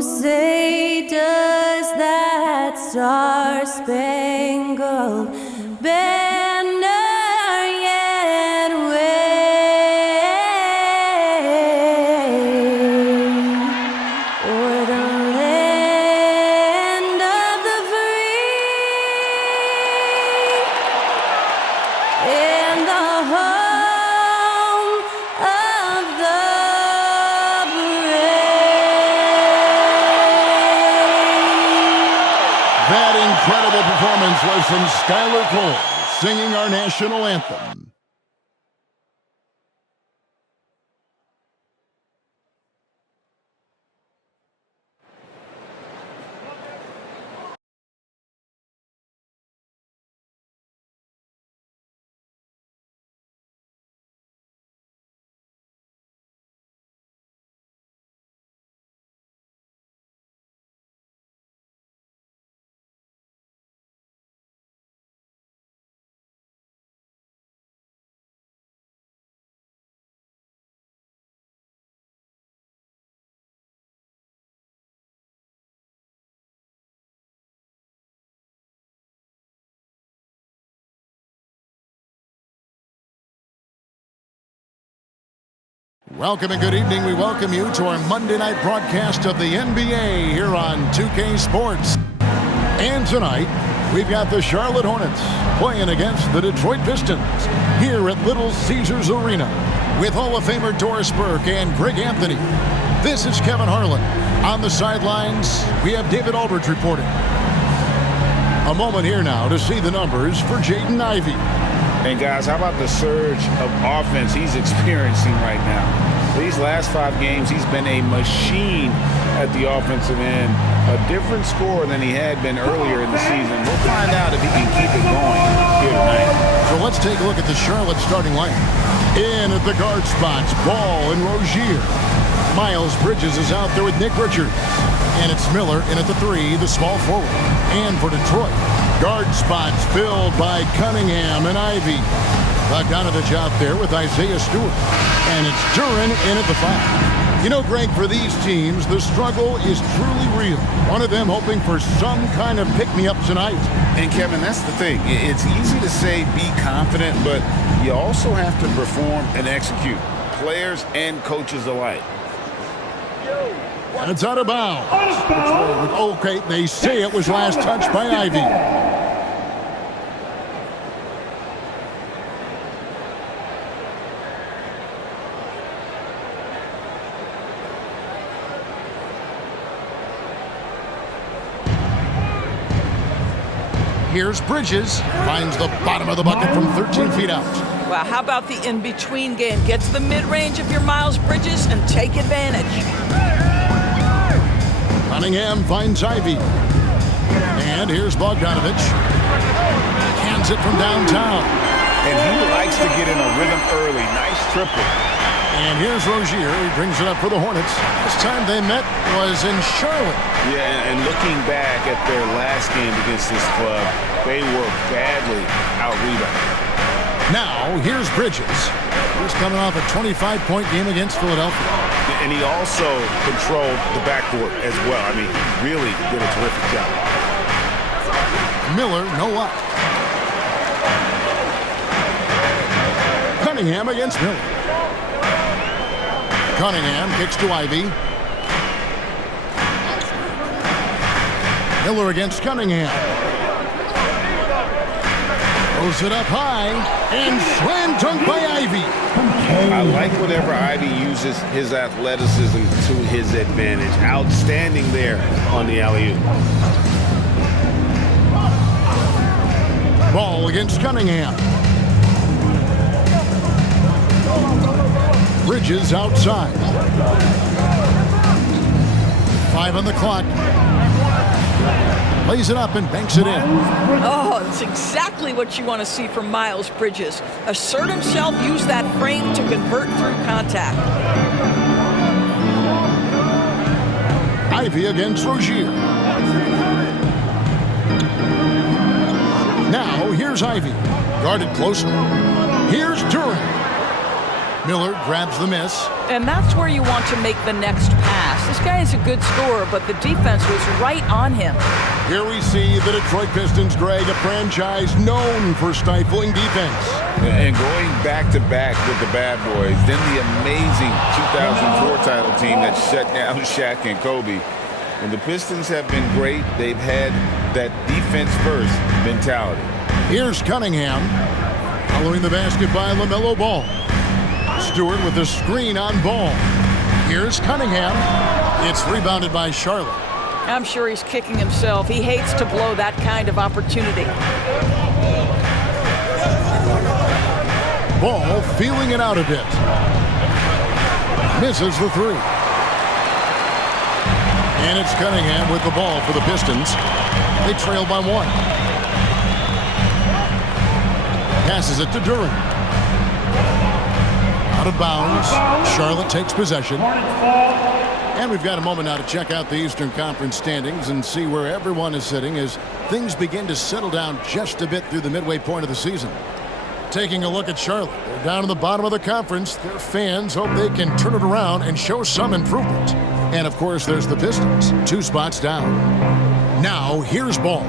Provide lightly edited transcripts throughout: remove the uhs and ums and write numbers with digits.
say does that star-spangled banner yet wave o'er the land of the free and the home of the That incredible performance was from Skylar Cole, singing our national anthem. Welcome and good evening. We welcome you to our Monday night broadcast of the NBA here on 2K Sports. And tonight, we've got the Charlotte Hornets playing against the Detroit Pistons here at Little Caesars Arena with Hall of Famer Doris Burke and Greg Anthony. This is Kevin Harlan. On the sidelines, we have David Aldridge reporting. A moment here now to see the numbers for Jaden Ivey. And guys, how about the surge of offense he's experiencing right now? These last 5 games, he's been a machine at the offensive end. A different scorer than he had been earlier in the season. We'll find out if he can keep it going here tonight. So let's take a look at the Charlotte starting lineup. In at the guard spots, Ball and Rozier. Miles Bridges is out there with Nick Richards. And it's Miller in at the 3, the small forward. And for Detroit, guard spots filled by Cunningham and Ivey. Bogdanovich out there with Isaiah Stewart. And it's Duren in at the 5. You know, Greg, for these teams, the struggle is truly real. One of them hoping for some kind of pick-me-up tonight. And, Kevin, that's the thing. It's easy to say be confident, but you also have to perform and execute. Players and coaches alike. And it's out of bounds. Okay, they say it was last touched by Ivey. Here's Bridges. Finds the bottom of the bucket from 13 feet out. Wow, how about the in-between game? Get to the mid-range of your Miles Bridges and take advantage. Cunningham finds Ivey. And here's Bogdanovich. Hands it from downtown. And he likes to get in a rhythm early. Nice triple. And here's Rozier. He brings it up for the Hornets. This time they met was in Charlotte. Yeah, and looking back at their last game against this club, they were badly out-rebounded. Now, here's Bridges. He's coming off a 25-point game against Philadelphia. And he also controlled the backcourt as well. I mean, he really did a terrific job. Miller, no luck. Cunningham against Miller. Cunningham kicks to Ivey. Miller against Cunningham. Throws it up high, and slam dunk by Ivey. I like whenever Ivey uses his athleticism to his advantage. Outstanding there on the alley-oop. Ball against Cunningham. Bridges outside. 5 on the clock. Lays it up and banks it in. Oh, it's exactly what you want to see from Miles Bridges. Assert himself, use that frame to convert through contact. Ivey against Rozier. Now, here's Ivey. Guarded closely. Here's Duren. Miller grabs the miss. And that's where you want to make the next pass. This guy is a good scorer, but the defense was right on him. Here we see the Detroit Pistons, Greg, a franchise known for stifling defense. And going back-to-back with the bad boys, then the amazing 2004 title team that shut down Shaq and Kobe. And the Pistons have been great. They've had that defense-first mentality. Here's Cunningham, following the basket by LaMelo Ball. Stewart with the screen on Ball. Here's Cunningham. It's rebounded by Charlotte. I'm sure he's kicking himself. He hates to blow that kind of opportunity. Ball feeling it out a bit. Misses the three. And it's Cunningham with the ball for the Pistons. They trail by one. Passes it to Duran. Out of bounds. Charlotte takes possession. And we've got a moment now to check out the Eastern Conference standings and see where everyone is sitting as things begin to settle down just a bit through the midway point of the season. Taking a look at Charlotte. They're down in the bottom of the conference. Their fans hope they can turn it around and show some improvement. And, of course, there's the Pistons, 2 spots down. Now, here's Ball.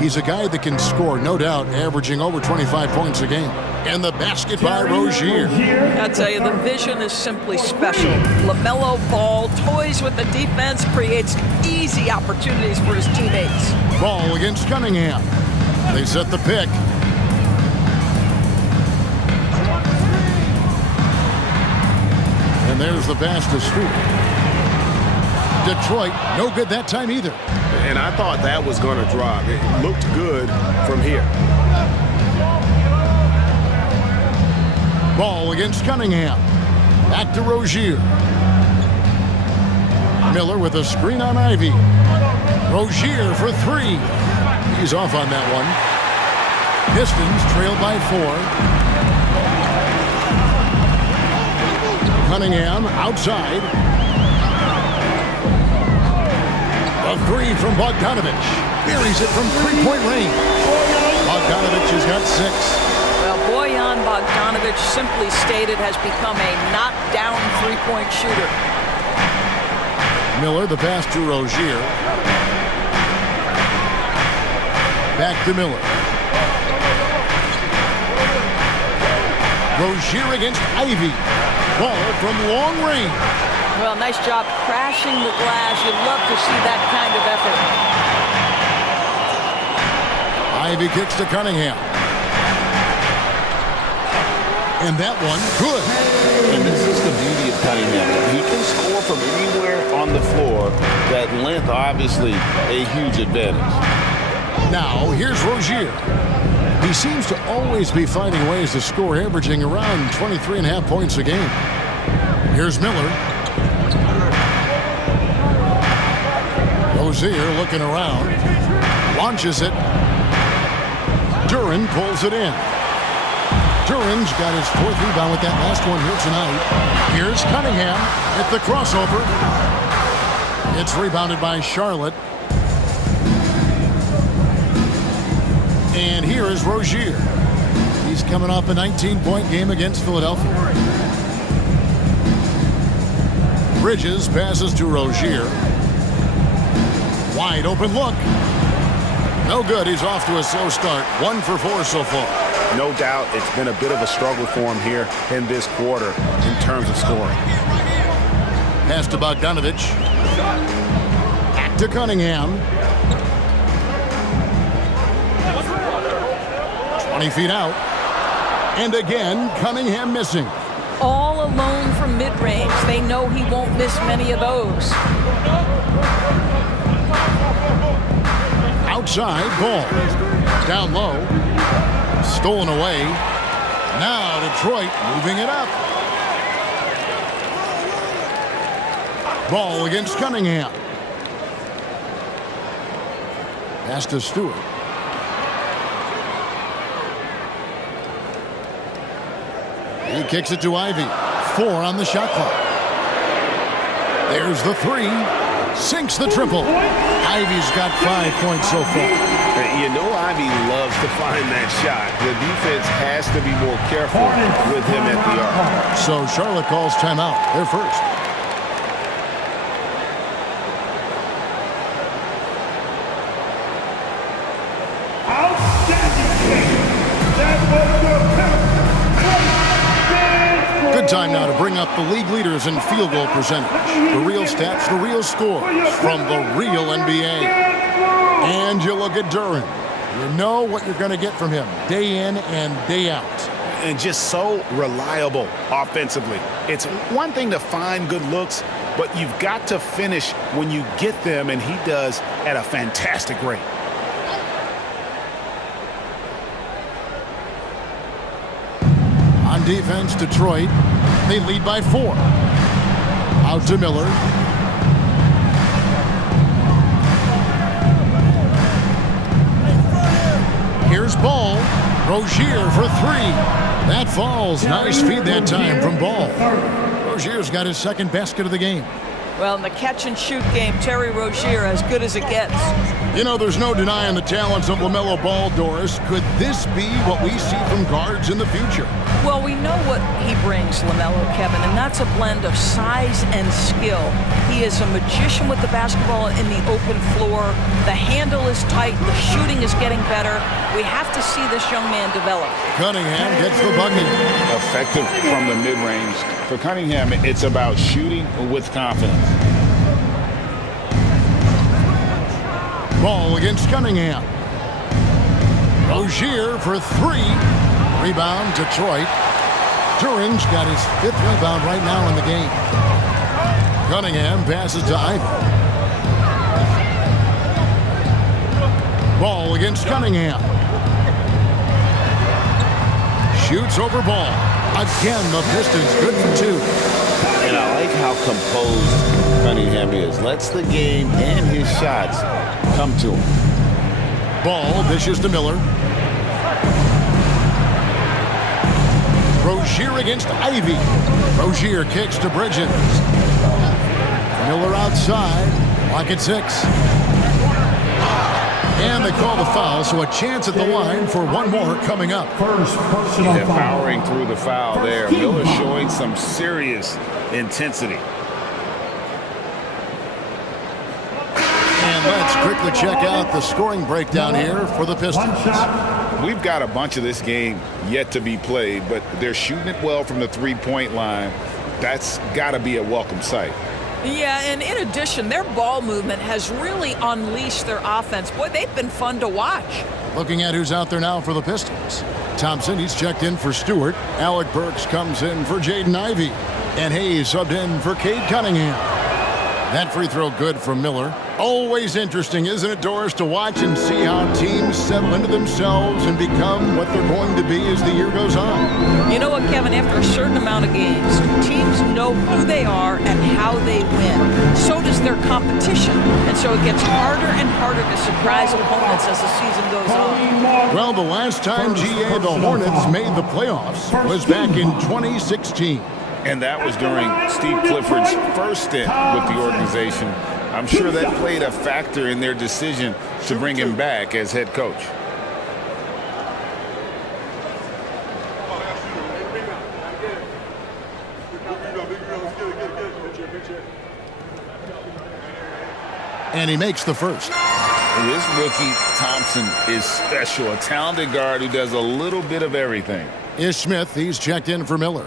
He's a guy that can score, no doubt, averaging over 25 points a game. And the basket by Rozier. I tell you, the vision is simply special. LaMelo Ball toys with the defense, creates easy opportunities for his teammates. Ball against Cunningham. They set the pick. And there's the pass to Stewart. Detroit, no good that time either. And I thought that was going to drop. It looked good from here. Ball against Cunningham. Back to Rozier. Miller with a screen on Ivy. Rozier for 3. He's off on that one. Pistons trail by 4. Cunningham outside. A 3 from Bogdanovich. Buries it from 3-point range. Bogdanovich has got 6. Well, Bojan Bogdanovich, simply stated, has become a knockdown three-point shooter. Miller, the pass to Rozier. Back to Miller. Rozier against Ivy. Ball from long range. Well, nice job crashing the glass. You'd love to see that kind of effort. Ivy kicks to Cunningham. And that one, good. And this is the beauty of Cunningham. He can score from anywhere on the floor. That length, obviously, a huge advantage. Now, here's Rozier. He seems to always be finding ways to score, averaging around 23.5 points a game. Here's Miller. Rozier looking around. Launches it. Duran pulls it in. Duran's got his 4th rebound with that last one here tonight. Here's Cunningham at the crossover. It's rebounded by Charlotte. And here is Rozier. He's coming off a 19-point game against Philadelphia. Bridges passes to Rozier. Wide open look. No good. He's off to a slow start. 1 for 4 so far. No doubt it's been a bit of a struggle for him here in this quarter in terms of scoring. Pass to Bogdanovich. Back to Cunningham. 20 feet out. And again, Cunningham missing. All alone from mid-range. They know he won't miss many of those. Outside, Ball. Down low. Stolen away. Now Detroit moving it up. Ball against Cunningham. Pass to Stewart. He kicks it to Ivy. 4 on the shot clock. There's the 3. Sinks the triple. Ivy's got 5 points so far. You know Ivy loves to find that shot. The defense has to be more careful with him at the arc. So Charlotte calls timeout. They're first. And time now to bring up the league leaders in field goal percentage. The real stats, the real scores from the real NBA. And you look at Duren. You know what you're going to get from him day in and day out. And just so reliable offensively. It's one thing to find good looks, but you've got to finish when you get them, and he does at a fantastic rate. On defense, Detroit, they lead by 4. Out to Miller. Here's Ball. Rozier for 3. That falls. Nice feed that time from Ball. Rozier's got his second basket of the game. Well, in the catch-and-shoot game, Terry Rozier as good as it gets. You know, there's no denying the talents of LaMelo Ball, Doris. Could this be what we see from guards in the future? Well, we know what he brings, LaMelo, Kevin, and that's a blend of size and skill. He is a magician with the basketball in the open floor. The handle is tight. The shooting is getting better. We have to see this young man develop. Cunningham gets the bucket. Effective from the mid-range. For Cunningham, it's about shooting with confidence. Ball against Cunningham. Rozier for 3. Rebound, Detroit. Duren's got his 5th rebound right now in the game. Cunningham passes to Ivy. Ball against Cunningham. Shoots over Ball. Again, the Pistons good for 2. And I like how composed Cunningham is. Lets the game and his shots come to him. Ball dishes to Miller. Rozier against Ivy. Rozier kicks to Bridges. Miller outside. Clock at 6. And they call the foul, so a chance at the line for one more coming up. Yeah, powering through the foul there. Miller showing some serious intensity. And let's quickly check out the scoring breakdown here for the Pistons. We've got a bunch of this game yet to be played, but they're shooting it well from the three-point line. That's got to be a welcome sight. Yeah, and in addition, their ball movement has really unleashed their offense. Boy, they've been fun to watch. Looking at who's out there now for the Pistons. Thompson, he's checked in for Stewart. Alec Burks comes in for Jaden Ivey. And Hayes subbed in for Cade Cunningham. That free throw good from Miller. Always interesting, isn't it, Doris, to watch and see how teams settle into themselves and become what they're going to be as the year goes on. You know what, Kevin? After a certain amount of games, teams know who they are and how they win. So does their competition. And so it gets harder and harder to surprise opponents as the season goes on. Well, the last time, GA, the Hornets made the playoffs was back in 2016. And that was during Steve Clifford's first stint with the organization. I'm sure that played a factor in their decision to bring him back as head coach. And he makes the first. And this rookie, Thompson, is special. A talented guard who does a little bit of everything. Ish Smith, he's checked in for Miller.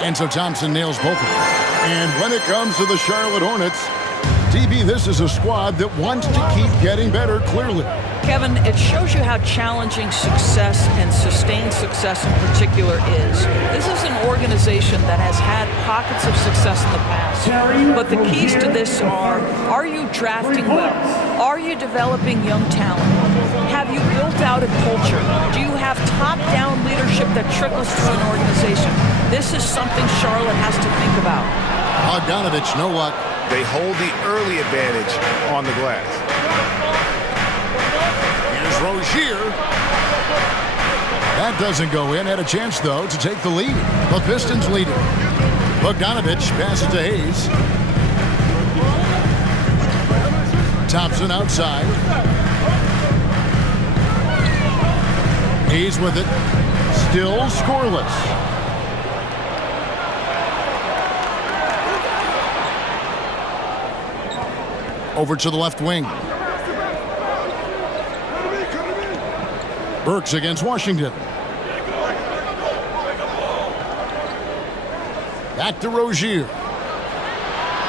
And so Thompson nails both of them. And when it comes to the Charlotte Hornets, DB, this is a squad that wants to keep getting better, clearly. Kevin, it shows you how challenging success and sustained success in particular is. This is an organization that has had pockets of success in the past. But the keys to this are you drafting well? Are you developing young talent? Have you built out a culture? Do you have top-down leadership that trickles through an organization? This is something Charlotte has to think about. Bogdanovich, no luck. They hold the early advantage on the glass. Here's Rozier. That doesn't go in. Had a chance, though, to take the lead. The Pistons lead it. Bogdanovich passes to Hayes. Thompson outside. Hayes with it. Still scoreless. Over to the left wing. Burks against Washington. Back to Rozier.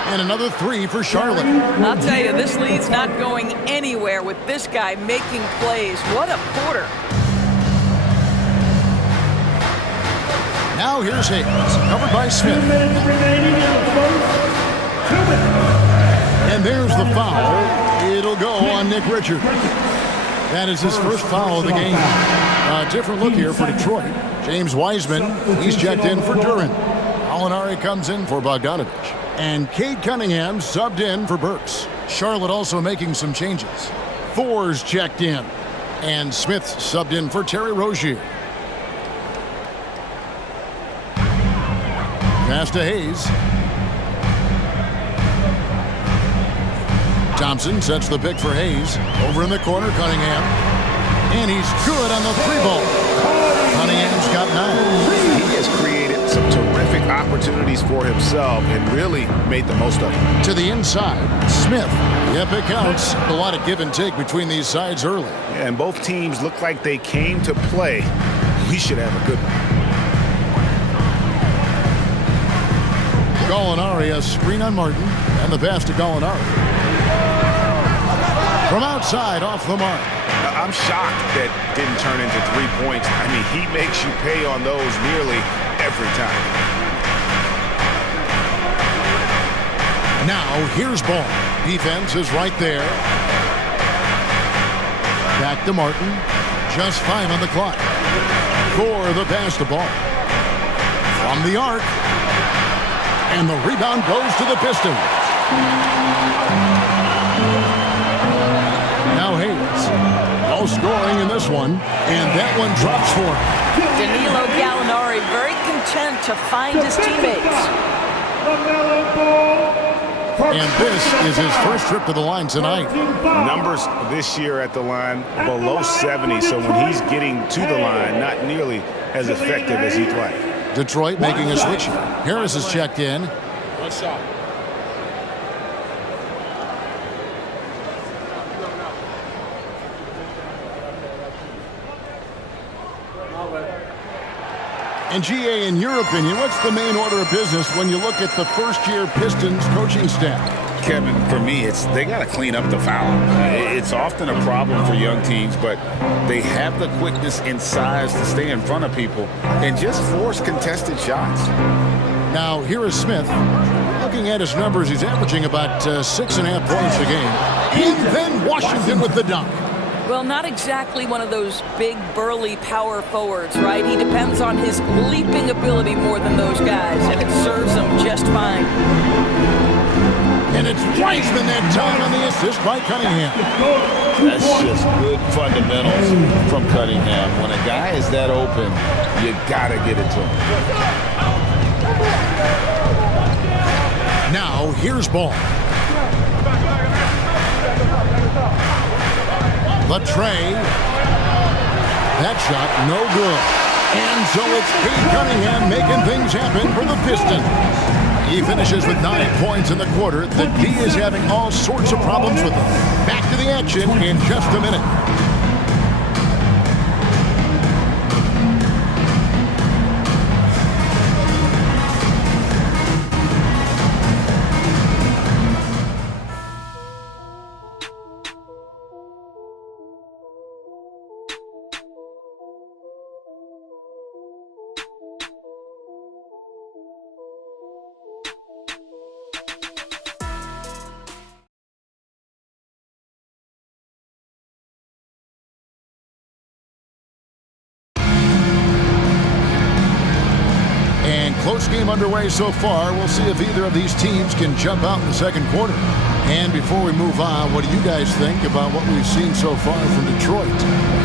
And another three for Charlotte. I'll tell you, this lead's not going anywhere with this guy making plays. What a quarter. Now here's Hayes, covered by Smith. And there's the foul. It'll go on Nick Richard. That is his first foul of the game. A different look here for Detroit. James Wiseman, he's checked in for Duran. Alinari comes in for Bogdanovich. And Cade Cunningham subbed in for Burks. Charlotte also making some changes. Thor's checked in. And Smith subbed in for Terry Rozier. Pass to Hayes. Thompson sets the pick for Hayes. Over in the corner, Cunningham. And he's good on the three ball. Cunningham's got 9. He has created some terrific opportunities for himself and really made the most of it. To the inside, Smith. Yep, it counts. A lot of give and take between these sides early. Yeah, and both teams look like they came to play. We should have a good one. Gallinari, a screen on Martin, and the pass to Gallinari. From outside, off the mark. I'm shocked that didn't turn into 3 points. I mean, he makes you pay on those nearly every time. Now, here's ball. Defense is right there. Back to Martin. Just 5 on the clock. For the pass to ball. From the arc. And the rebound goes to the Pistons. Now Hayes. No scoring in this one. And that one drops for him. Danilo Gallinari very content to find his teammates. And this is his first trip to the line tonight. Numbers this year at the line below 70, so when he's getting to the line, not nearly as effective as he'd like. Detroit making a switch here. Harris is checked in. What's up? And GA, in your opinion, what's the main order of business when you look at the first-year Pistons coaching staff? Kevin, for me, they got to clean up the foul. It's often a problem for young teams, but they have the quickness and size to stay in front of people and just force contested shots. Now, here is Smith. Looking at his numbers, he's averaging about 6.5 points a game. And then Washington with the dunk. Well, not exactly one of those big, burly power forwards, right? He depends on his leaping ability more than those guys, and it serves him just fine. And it's Wiseman that time on the assist by Cunningham. That's just good fundamentals from Cunningham. When a guy is that open, you got to get it to him. Now, here's ball. The tray. That shot, no good. And so it's Cade Cunningham making things happen for the Pistons. He finishes with 9 points in the quarter. The D is having all sorts of problems with him. Back to the action in just a minute. Close game underway so far. We'll see if either of these teams can jump out in the second quarter. And before we move on, what do you guys think about what we've seen so far from Detroit?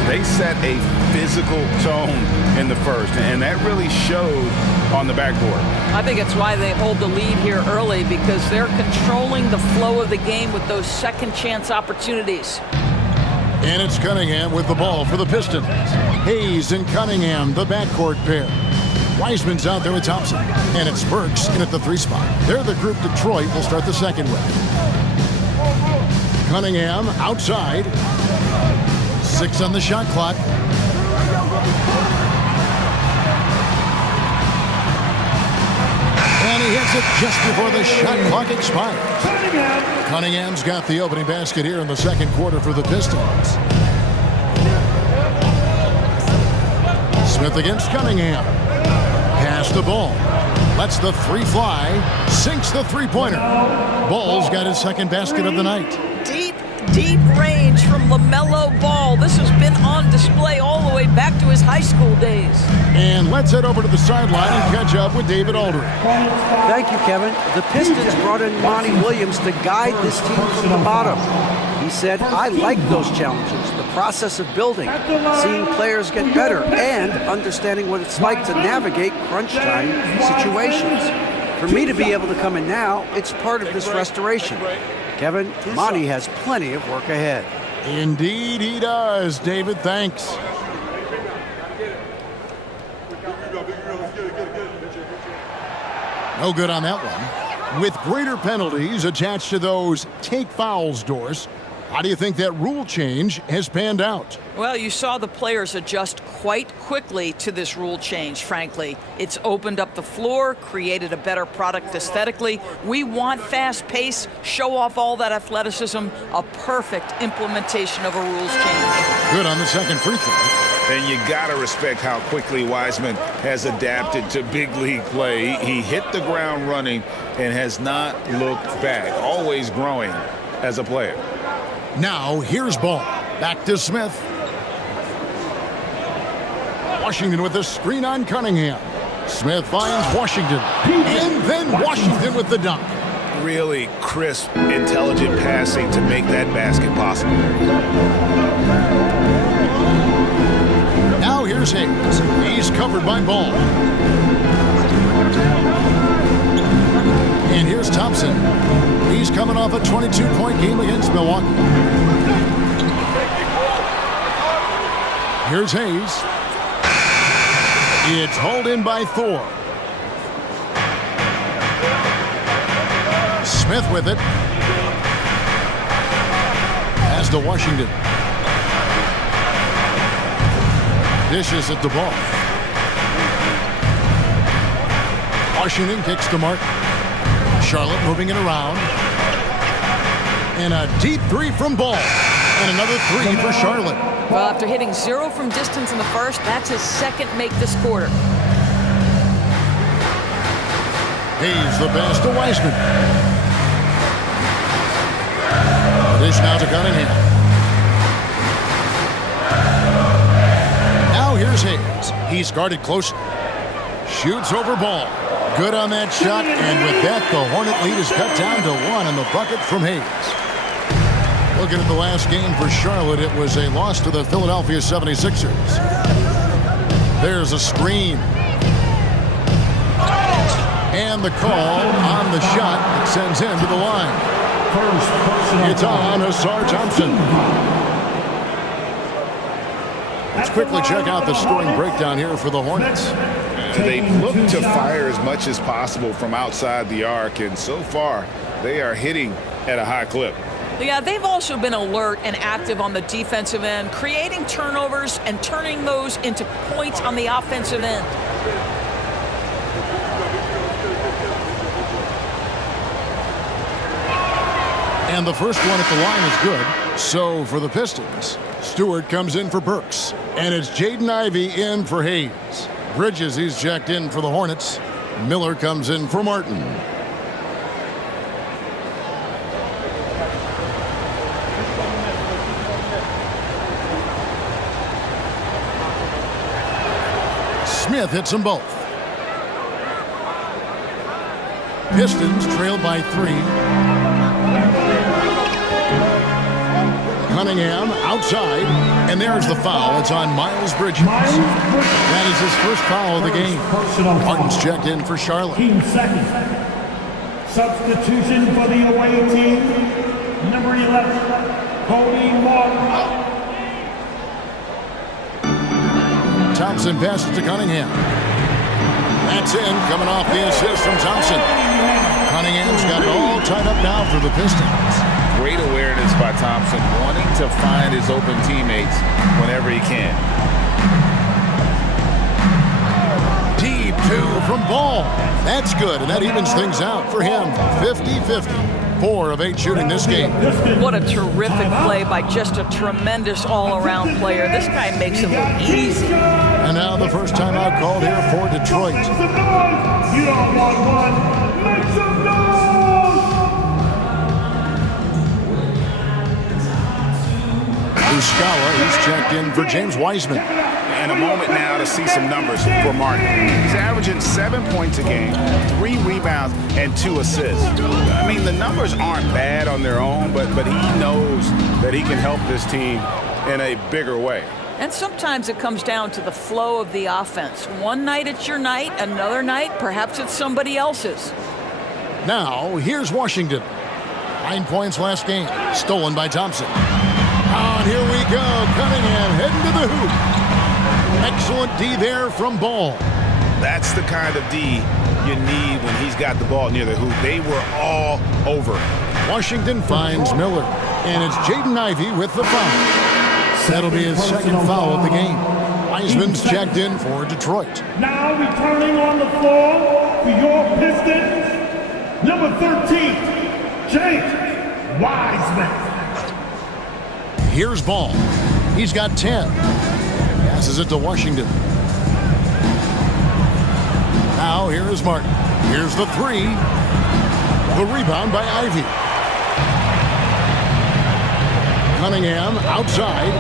They set a physical tone in the first, and that really showed on the backboard. I think it's why they hold the lead here early, because they're controlling the flow of the game with those second chance opportunities. And it's Cunningham with the ball for the Pistons. Hayes and Cunningham, the backcourt pair. Wiseman's out there with Thompson. And it's Burks in at the 3 spot. They're the group Detroit will start the second with. Cunningham outside. 6 on the shot clock. And he hits it just before the shot clock expires. Cunningham's got the opening basket here in the second quarter for the Pistons. Smith against Cunningham. Pass the ball. Lets the three fly. Sinks the three-pointer. Ball's got his second basket of the night. Deep range from LaMelo Ball. This has been on display all the way back to his high school days. And let's head over to the sideline and catch up with David Aldridge. Thank you, Kevin. The Pistons brought in Monty Williams to guide this team from the bottom. He said, I like those challenges, the process of building, seeing players get better, and understanding what it's like to navigate crunch time situations. For me to be able to come in now, it's part of this restoration. Kevin, Monty has plenty of work ahead. Indeed he does, David. Thanks. No good on that one. With greater penalties attached to those take fouls doors, how do you think that rule change has panned out? Well, you saw the players adjust quite quickly to this rule change, frankly. It's opened up the floor, created a better product aesthetically. We want fast pace, show off all that athleticism, a perfect implementation of a rules change. Good on the second free throw. And you got to respect how quickly Wiseman has adapted to big league play. He hit the ground running and has not looked back, always growing as a player. Now, here's Ball. Back to Smith. Washington with the screen on Cunningham. Smith finds Washington. And then Washington with the dunk. Really crisp, intelligent passing to make that basket possible. Now here's Hayes. He's covered by Ball. And here's Thompson. He's coming off a 22-point game against Milwaukee. Here's Hayes. It's hauled in by Thor. Smith with it. Pass to Washington. Dishes at the ball. Washington kicks to Martin. Charlotte moving it around. And a deep three from Ball. And another three for Charlotte. Well, after hitting 0 from distance in the first, that's his second make this quarter. Hayes the pass to Wiseman. Dish now to Cunningham. Now here's Hayes. He's guarded closely. Shoots over Ball. Good on that shot, and with that, the Hornet lead is cut down to 1 in the bucket from Hayes. Looking at the last game for Charlotte, it was a loss to the Philadelphia 76ers. There's a screen. And the call on the shot that sends him to the line. It's on Asar Thompson. Let's quickly check out the scoring breakdown here for the Hornets. They look to fire as much as possible from outside the arc, and so far they are hitting at a high clip. Yeah, they've also been alert and active on the defensive end, creating turnovers and turning those into points on the offensive end. And the first one at the line is good. So for the Pistons, Stewart comes in for Burks. And it's Jaden Ivey in for Hayes. Bridges, he's checked in for the Hornets. Miller comes in for Martin. Smith hits them both. Pistons trail by 3. Cunningham outside, and there's the foul. It's on Miles Bridges. That is his first foul of the game. Martin's checked in for Charlotte. Team second. Substitution for the away team, number 11, kobebryant. Thompson passes to Cunningham. That's in, coming off the assist from Thompson. Cunningham's got it all tied up now for the Pistons. Great awareness by Thompson, wanting to find his open teammates whenever he can. Deep two from Ball. That's good, and that evens things out for him. 50-50. 4 of 8 shooting this game. What a terrific play by just a tremendous all-around player. This guy makes it look easy. And now the first timeout called here for Detroit. You don't want one. Make some noise! Uskawa, he's checked in for James Wiseman. And a moment now to see some numbers for Martin. He's averaging 7 points a game, 3 rebounds, and 2 assists. I mean, the numbers aren't bad on their own, but he knows that he can help this team in a bigger way. And sometimes it comes down to the flow of the offense. One night it's your night, another night perhaps it's somebody else's. Now, here's Washington. 9 points last game, stolen by Thompson. And here we go, Cunningham heading to the hoop. Excellent D there from Ball. That's the kind of D you need when he's got the ball near the hoop. They were all over it. Washington finds Miller, and it's Jaden Ivey with the foul. That'll be his second foul of the game. Wiseman's checked in for Detroit. Now returning on the floor for your Pistons, number 13, James Wiseman. Here's Ball. He's got 10. Passes it to Washington. Now here is Martin. Here's the 3. The rebound by Ivey. Cunningham outside.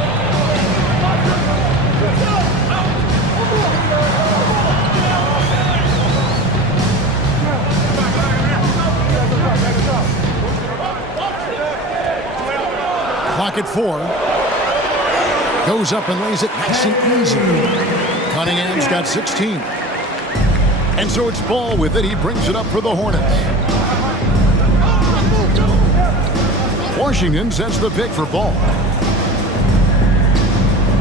Clock at 4. Goes up and lays it nice and easy. Cunningham's got 16. And so it's Ball with it. He brings it up for the Hornets. Washington sets the pick for Ball.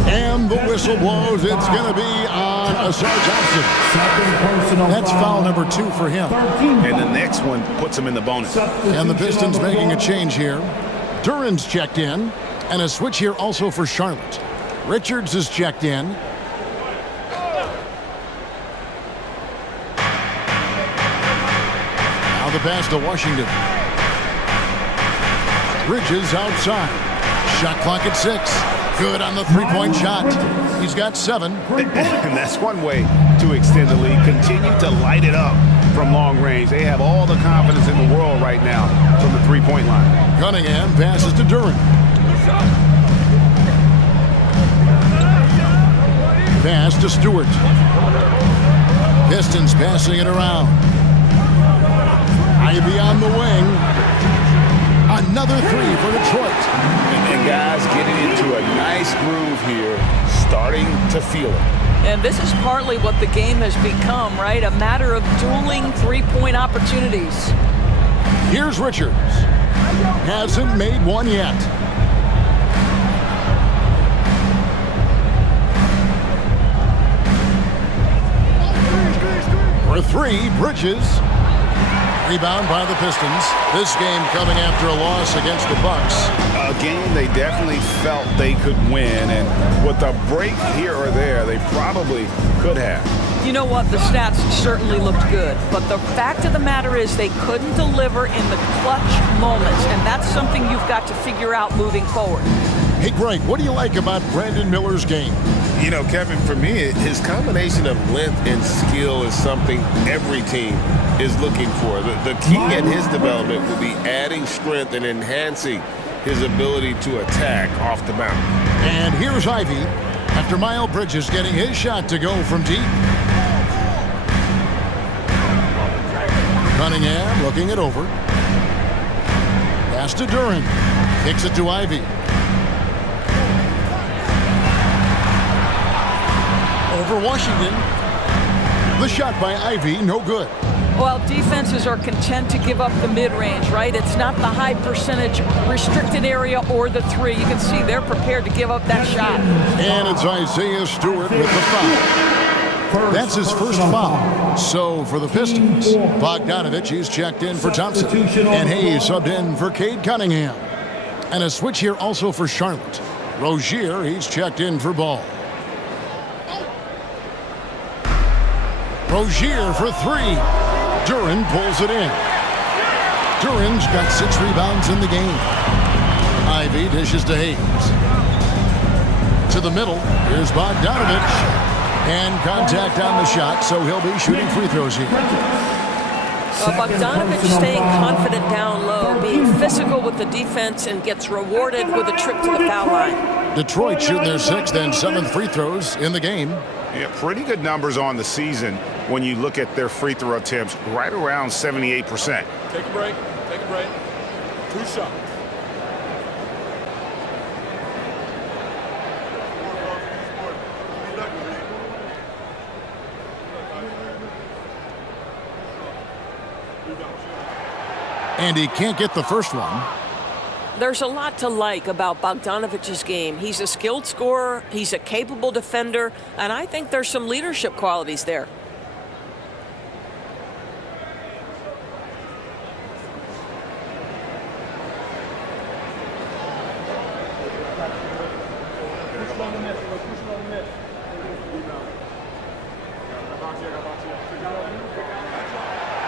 And the whistle blows. It's going to be on Asar Thompson. That's foul number 2 for him. And the next one puts him in the bonus. And the Pistons making a change here. Duran's checked in. And a switch here also for Charlotte. Richards is checked in. Now the pass to Washington. Bridges outside. Shot clock at 6. Good on the three-point shot. He's got 7. And that's one way to extend the lead. Continue to light it up from long range. They have all the confidence in the world right now from the three-point line. Cunningham passes to Duran. Pass to Stewart. Pistons passing it around. Ivey on the wing. Another 3 for Detroit. And guys getting into a nice groove here, starting to feel it. And this is partly what the game has become, right? A matter of dueling three-point opportunities. Here's Richards. Hasn't made one yet. For 3, Bridges. Rebound by the Pistons. This game coming after a loss against the Bucks. A game they definitely felt they could win, and with a break here or there, they probably could have. You know what? The stats certainly looked good, but the fact of the matter is they couldn't deliver in the clutch moments, and that's something you've got to figure out moving forward. Hey, Greg, what do you like about Brandon Miller's game? You know, Kevin, for me, his combination of length and skill is something every team is looking for. The key in his development will be adding strength and enhancing his ability to attack off the mound. And here's Ivey after Miles Bridges getting his shot to go from deep. Cunningham looking it over. Pass to Duran. Kicks it to Ivey. Over Washington. The shot by Ivey, no good. Well, defenses are content to give up the mid-range, right? It's not the high percentage restricted area or the 3. You can see they're prepared to give up that shot. And it's Isaiah Stewart with the foul. That's his first foul. So for the Pistons, Bogdanovich, he's checked in for Thompson. And Hayes subbed in for Cade Cunningham. And a switch here also for Charlotte. Rozier, he's checked in for ball. Rozier for three. Duran pulls it in. Duran's got 6 rebounds in the game. Ivy dishes to Hayes. To the middle. Here's Bogdanovich. And contact on the shot, so he'll be shooting free throws here. Bogdanovich staying confident down low, being physical with the defense, and gets rewarded with a trip to the foul line. Detroit shooting their 6th and 7th free throws in the game. Yeah, pretty good numbers on the season when you look at their free throw attempts, right around 78%. Take a break. Take a break. 2 shots. And he can't get the first one. There's a lot to like about Bogdanovich's game. He's a skilled scorer, he's a capable defender, and I think there's some leadership qualities there.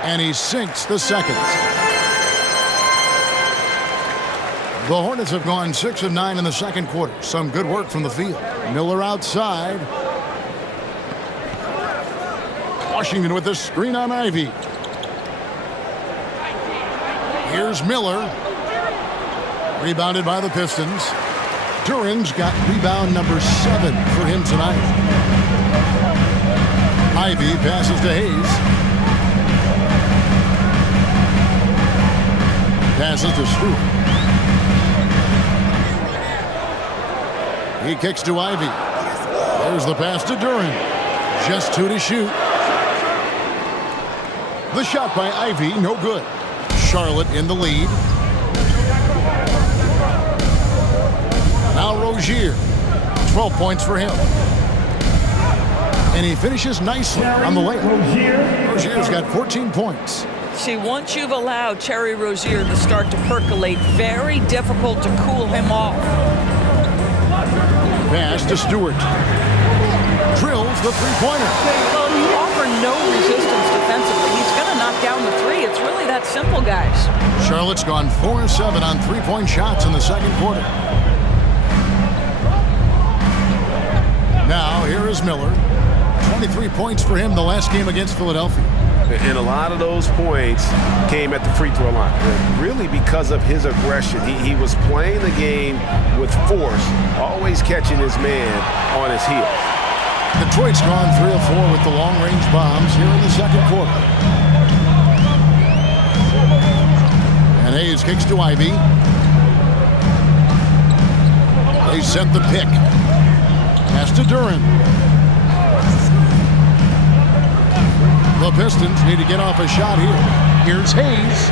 And he sinks the second. The Hornets have gone 6 of 9 in the second quarter. Some good work from the field. Miller outside. Washington with the screen on Ivy. Here's Miller. Rebounded by the Pistons. Duran's got rebound number 7 for him tonight. Ivy passes to Hayes. Passes to Stewart. He kicks to Ivy. There's the pass to Duran. Just 2 to shoot. The shot by Ivy, no good. Charlotte in the lead. Now Rozier. 12 points for him. And he finishes nicely on the layup. Rozier's got 14 points. See, once you've allowed Terry Rozier to start to percolate, very difficult to cool him off. Pass to Stewart. Drills the three-pointer. Well, you offer no resistance defensively. He's going to knock down the 3. It's really that simple, guys. Charlotte's gone 4 of 7 on three-point shots in the second quarter. Now, here is Miller. 23 points for him the last game against Philadelphia. And a lot of those points came at the free throw line, really because of his aggression. He was playing the game with force, always catching his man on his heels. Detroit's gone 3 of 4 with the long-range bombs here in the second quarter. And Hayes kicks to Ivy. They set the pick. Pass to Duran. The Pistons need to get off a shot here. Here's Hayes.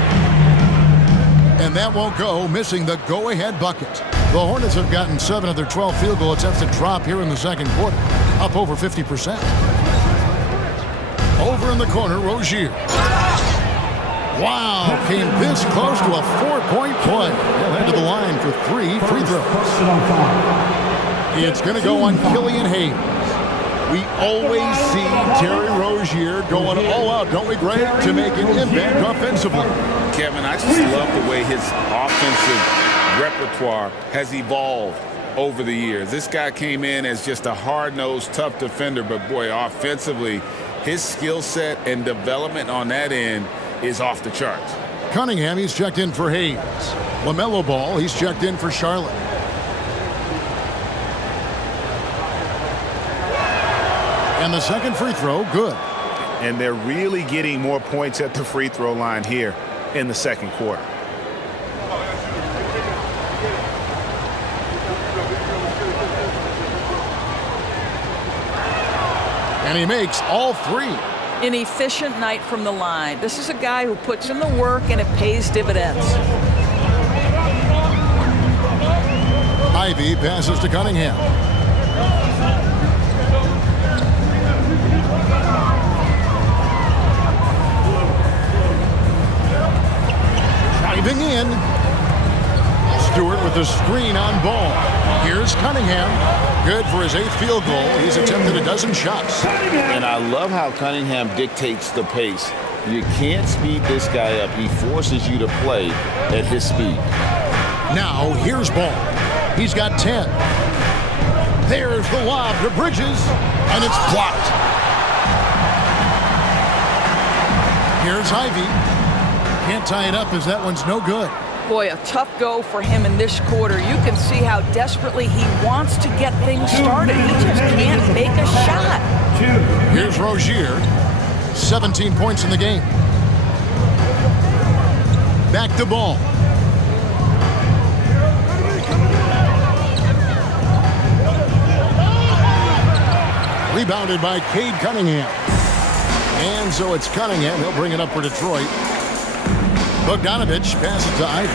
And that won't go, missing the go-ahead bucket. The Hornets have gotten 7 of their 12 field goal attempts to drop here in the second quarter, up over 50%. Over in the corner, Rozier. Wow, came this close to a 4-point play. He'll head to the line for 3 free throws. It's going to go on Killian Hayes. We always see Terry Rozier going all out, don't we, Greg, to make an impact offensively. Kevin, I just love the way his offensive repertoire has evolved over the years. This guy came in as just a hard-nosed, tough defender, but boy, offensively, his skill set and development on that end is off the charts. Cunningham, he's checked in for Hayes. LaMelo Ball, he's checked in for Charlotte. And the second free throw, good. And they're really getting more points at the free throw line here in the second quarter. And he makes all 3. An efficient night from the line. This is a guy who puts in the work and it pays dividends. Ivy passes to Cunningham. Driving in. Stewart with the screen on Ball. Here's Cunningham. Good for his 8th field goal. He's attempted a dozen shots. And I love how Cunningham dictates the pace. You can't speed this guy up. He forces you to play at his speed. Now, here's Ball. He's got 10. There's the lob to Bridges, and it's blocked. Here's Ivy. Can't tie it up as that one's no good. Boy, a tough go for him in this quarter. You can see how desperately he wants to get things started. He just can't make a shot. Here's Rozier. 17 points in the game. Back to Ball. Rebounded by Cade Cunningham. And so it's Cunningham. He'll bring it up for Detroit. Bogdanovich passes to Ivy.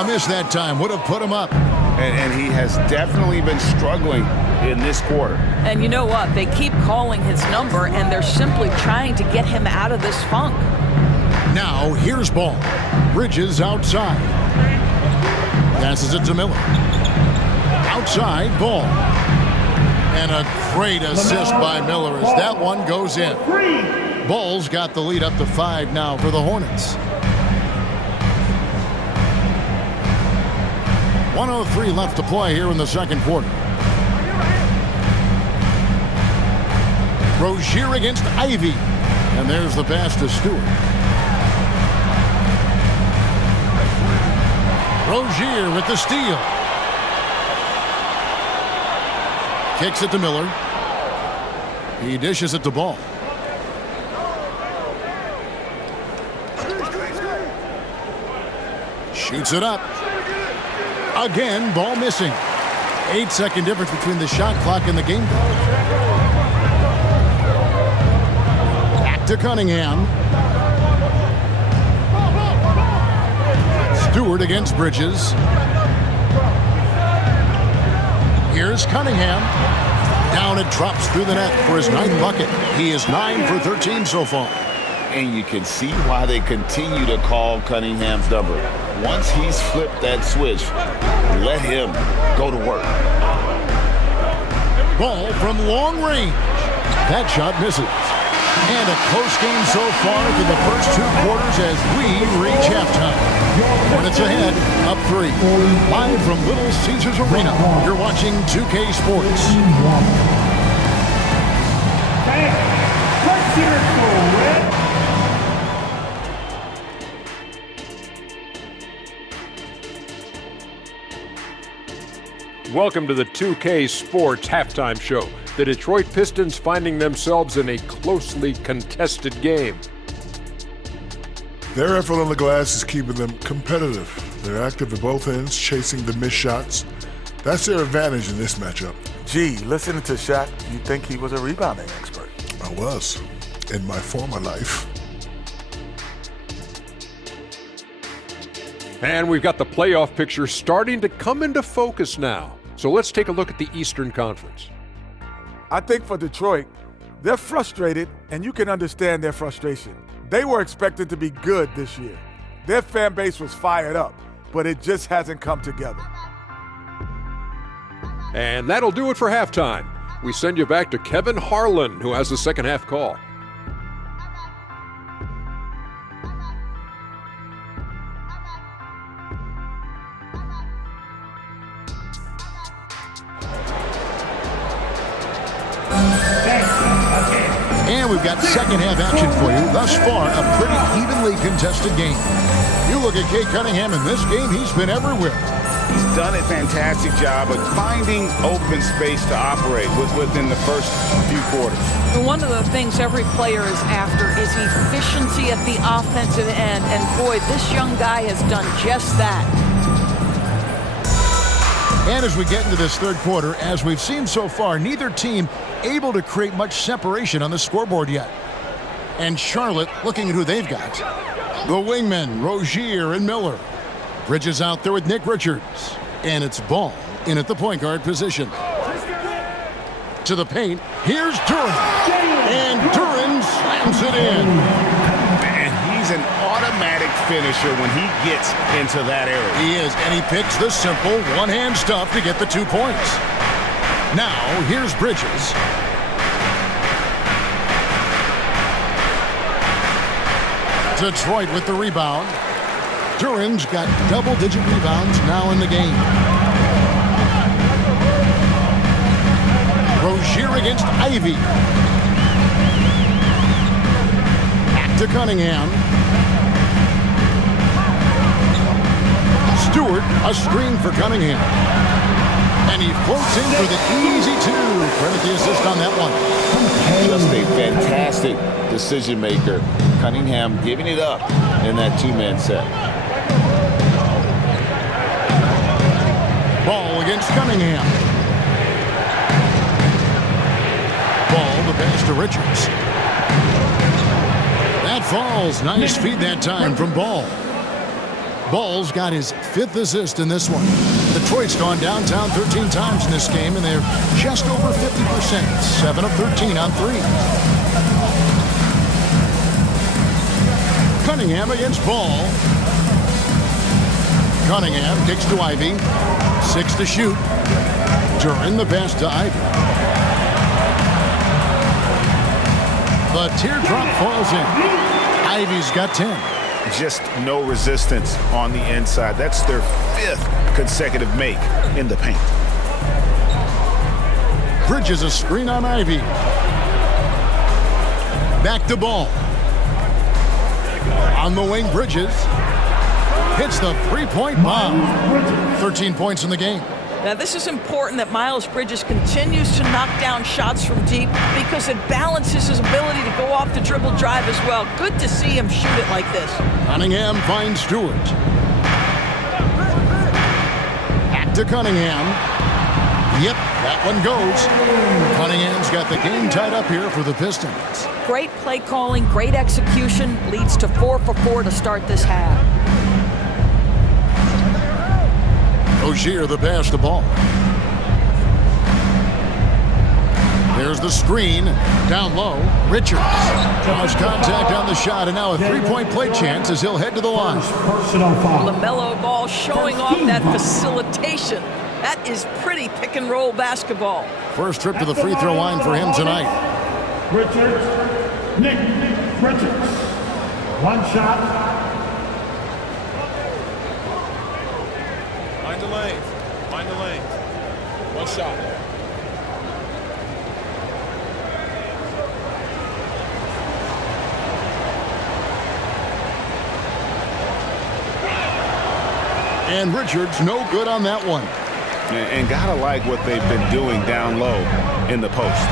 A miss that time. Would have put him up. And he has definitely been struggling in this quarter. And you know what? They keep calling his number, and they're simply trying to get him out of this funk. Now, here's Ball. Bridges outside. Passes it to Miller. Outside, Ball. And a great assist by Miller as that one goes in. Ball's got the lead up to 5 now for the Hornets. 1:03 left to play here in the second quarter. Rozier against Ivy. And there's the pass to Stewart. Rozier with the steal. Kicks it to Miller. He dishes it to Ball. Shoots it up. Again, Ball missing. 8-second difference between the shot clock and the game clock. Back to Cunningham. Stewart against Bridges. Here's Cunningham. Down it drops through the net for his 9th bucket. He is 9 for 13 so far. And you can see why they continue to call Cunningham's number. Once he's flipped that switch, let him go to work. Ball from long range. That shot misses. And a close game so far for the first 2 quarters as we reach halftime. Hornets ahead, up 3. Live from Little Caesars Arena, you're watching 2K Sports. Let's hear it for Red. Welcome to the 2K Sports Halftime Show. The Detroit Pistons finding themselves in a closely contested game. Their effort on the glass is keeping them competitive. They're active at both ends, chasing the missed shots. That's their advantage in this matchup. Gee, listening to Shaq, you'd think he was a rebounding expert. I was, in my former life. And we've got the playoff picture starting to come into focus now. So let's take a look at the Eastern Conference. I think for Detroit, they're frustrated, and you can understand their frustration. They were expected to be good this year. Their fan base was fired up, but it just hasn't come together. And that'll do it for halftime. We send you back to Kevin Harlan, who has the second half call. And we've got second half action for you. Thus far, a pretty evenly contested game. You look at Cade Cunningham in this game, he's been everywhere. He's done a fantastic job of finding open space to operate within the first few quarters. And one of the things every player is after is efficiency at the offensive end. And boy, this young guy has done just that. And as we get into this third quarter, as we've seen so far, neither team able to create much separation on the scoreboard yet. And Charlotte looking at who they've got. The wingmen, Rozier and Miller. Bridges out there with Nick Richards. And it's Ball in at the point guard position. To the paint, here's Duren. And Duren slams it in. And he's an automatic automatic finisher when he gets into that area. He is, and he picks the simple one-hand stuff to get the 2 points. Now, here's Bridges. Detroit with the rebound. Durham's got double-digit rebounds now in the game. Rozier against Ivy. Back to Cunningham. Stewart, a screen for Cunningham. And he floats in for the easy 2. Credit the assist on that one. Just a fantastic decision maker. Cunningham giving it up in that 2-man set. Ball against Cunningham. Ball the pass to Richards. That falls. Nice feed that time from Ball. Ball's got his 5th assist in this one. Detroit's gone downtown 13 times in this game, and they're just over 50%. 7 of 13 on 3. Cunningham against Ball. Cunningham kicks to Ivy. 6 to shoot. During the pass to Ivy. The teardrop falls in. Ivy's got 10. Just no resistance on the inside. That's their 5th consecutive make in the paint. Bridges a screen on Ivy. Back to Ball. On the wing, Bridges hits the 3-point bomb. 13 points in the game. Now, this is important that Miles Bridges continues to knock down shots from deep because it balances his ability to go off the dribble drive as well. Good to see him shoot it like this. Cunningham finds Stewart. Back to Cunningham. Yep, that one goes. Cunningham's got the game tied up here for the Pistons. Great play calling, great execution, leads to 4 for 4 to start this half. Rozier the pass to Ball. There's the screen. Down low. Richards draws contact on the shot, and now a 3-point play chance as he'll head to the line. LaMelo Ball showing off that facilitation. That is pretty pick-and-roll basketball. First trip to the free throw line for him tonight. Richards, Nick Richards. 1 shot. Mind the lane. Mind the lane. 1 shot. And Richards no good on that one. And gotta like what they've been doing down low in the post.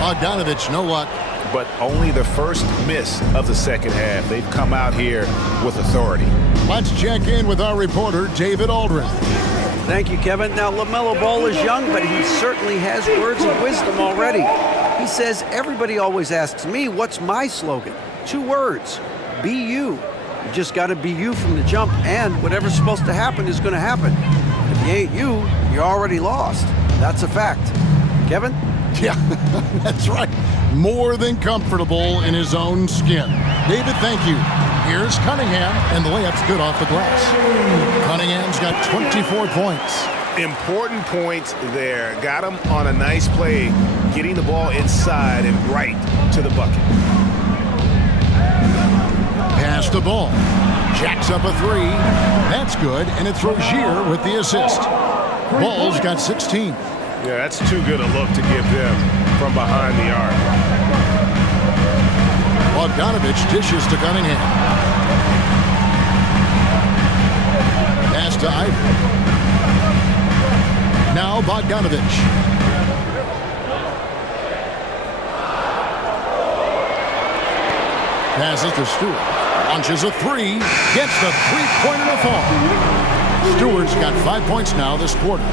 Bogdanovich, no luck. But only the first miss of the second half. They've come out here with authority. Let's check in with our reporter, David Aldrin. Thank you, Kevin. Now, LaMelo Ball is young, but he certainly has words of wisdom already. He says, everybody always asks me, what's my slogan? 2 words, be you. You just got to be you from the jump, and whatever's supposed to happen is going to happen. If you ain't you, you're already lost. That's a fact. Kevin? Yeah, that's right. More than comfortable in his own skin. David, thank you. Here's Cunningham, and the layup's good off the glass. Cunningham's got 24 points. Important points there. Got him on a nice play, getting the ball inside and right to the bucket. Pass the ball. Jacks up a 3. That's good, and it's Rozier with the assist. Ball's got 16. Yeah, that's too good a look to give them from behind the arc. Bogdanovich dishes to Cunningham. Pass to Ivy. Now Bogdanovich. Passes to Stewart. Launches a 3. Gets the 3-pointer to fall. Stewart's got 5 points now this quarter.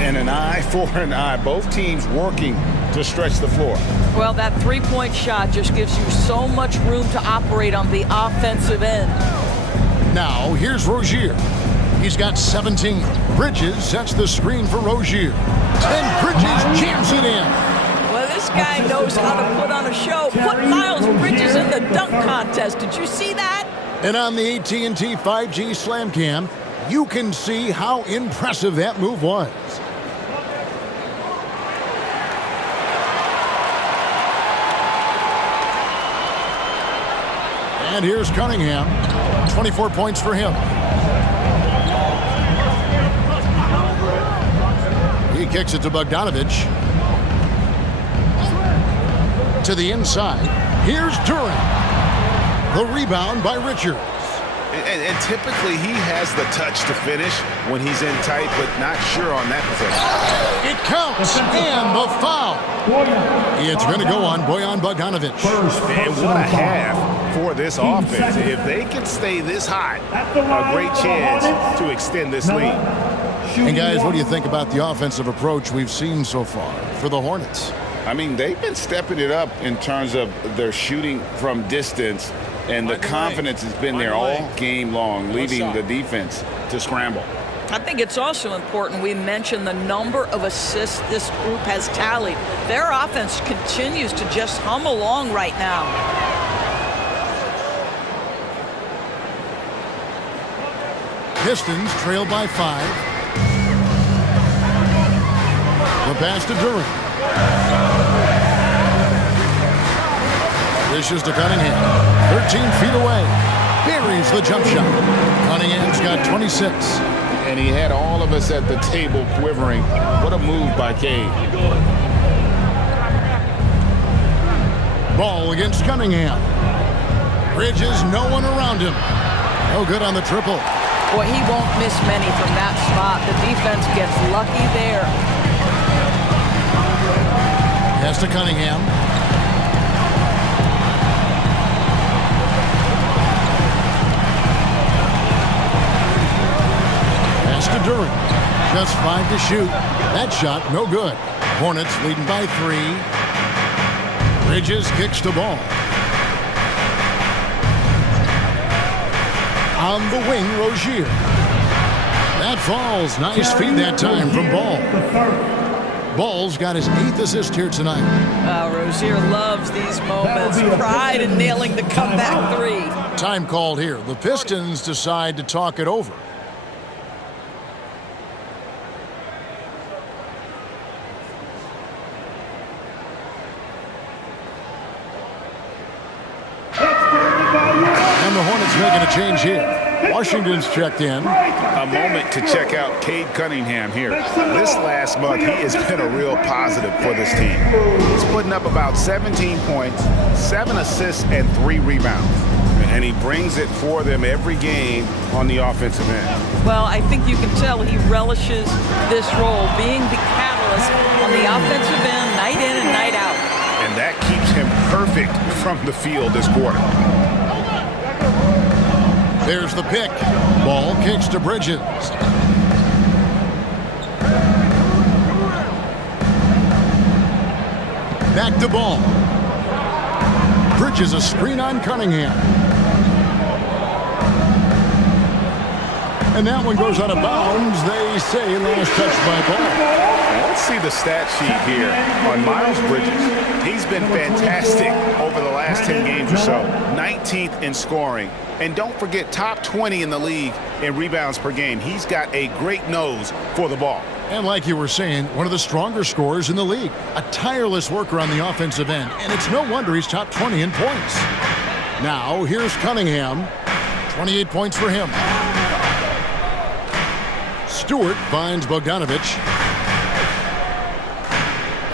And an eye for an eye. Both teams working to stretch the floor. Well, that 3-point shot just gives you so much room to operate on the offensive end. Now, here's Rozier. He's got 17. Bridges sets the screen for Rozier. And Bridges jams it in. Well, this This guy knows how to put on a show. Put Miles Bridges in the dunk contest. Did you see that? And on the AT&T 5G Slam Cam, you can see how impressive that move was. And here's Cunningham. 24 points for him. He kicks it to Bogdanovich. To the inside. Here's Durant. The rebound by Richards. And typically he has the touch to finish when he's in tight, but not sure on that possession. It counts, and the foul. It's going to go on Bojan Bogdanovich. And what a half for this offense. If they can stay this hot, a great chance to extend this lead. And guys, what do you think about the offensive approach we've seen so far for the Hornets? I mean, they've been stepping it up in terms of their shooting from distance, and the confidence has been there all game long, leaving the defense to scramble. I think it's also important we mention the number of assists this group has tallied. Their offense continues to just hum along right now. Pistons trail by 5. The pass to Durant. Dishes to Cunningham. 13 feet away. Buries the jump shot. Cunningham's got 26. And he had all of us at the table quivering. What a move by Cade. Ball against Cunningham. Bridges, no one around him. No good on the triple. Boy, he won't miss many from that spot. The defense gets lucky there. Pass to Cunningham. Pass to Durant. Just 5 to shoot. That shot, no good. Hornets leading by 3. Bridges kicks the ball. On the wing, Rozier. That falls. Nice feed that time from Ball. Ball's got his 8th assist here tonight. Rozier loves these moments. Pride in nailing the comeback 3. Time called here. The Pistons decide to talk it over. And the Hornets making a change here. Washington's checked in. A moment to check out Cade Cunningham here. This last month, he has been a real positive for this team. He's putting up about 17 points, 7 assists, and 3 rebounds. And he brings it for them every game on the offensive end. Well, I think you can tell he relishes this role, being the catalyst on the offensive end, night in and night out. And that keeps him perfect from the field this quarter. There's the pick. Ball kicks to Bridges. Back to Ball. Bridges a screen on Cunningham. And that one goes out of bounds. They say last touch by Ball. Let's see the stat sheet here on Miles Bridges. He's been fantastic over the last 10 games or so. 19th in scoring. And don't forget, top 20 in the league in rebounds per game. He's got a great nose for the ball. And like you were saying, one of the stronger scorers in the league. A tireless worker on the offensive end. And it's no wonder he's top 20 in points. Now, here's Cunningham. 28 points for him. Stewart finds Bogdanovich.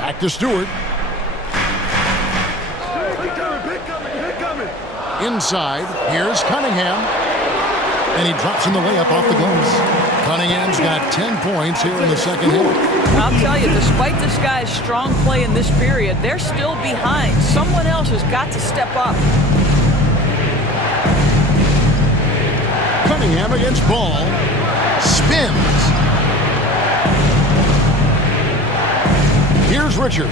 Back to Stewart. Inside, here's Cunningham. And he drops in the layup off the glass. Cunningham's got 10 points here in the second half. I'll tell you, despite this guy's strong play in this period, they're still behind. Someone else has got to step up. Cunningham against Ball. Spins. Here's Richards.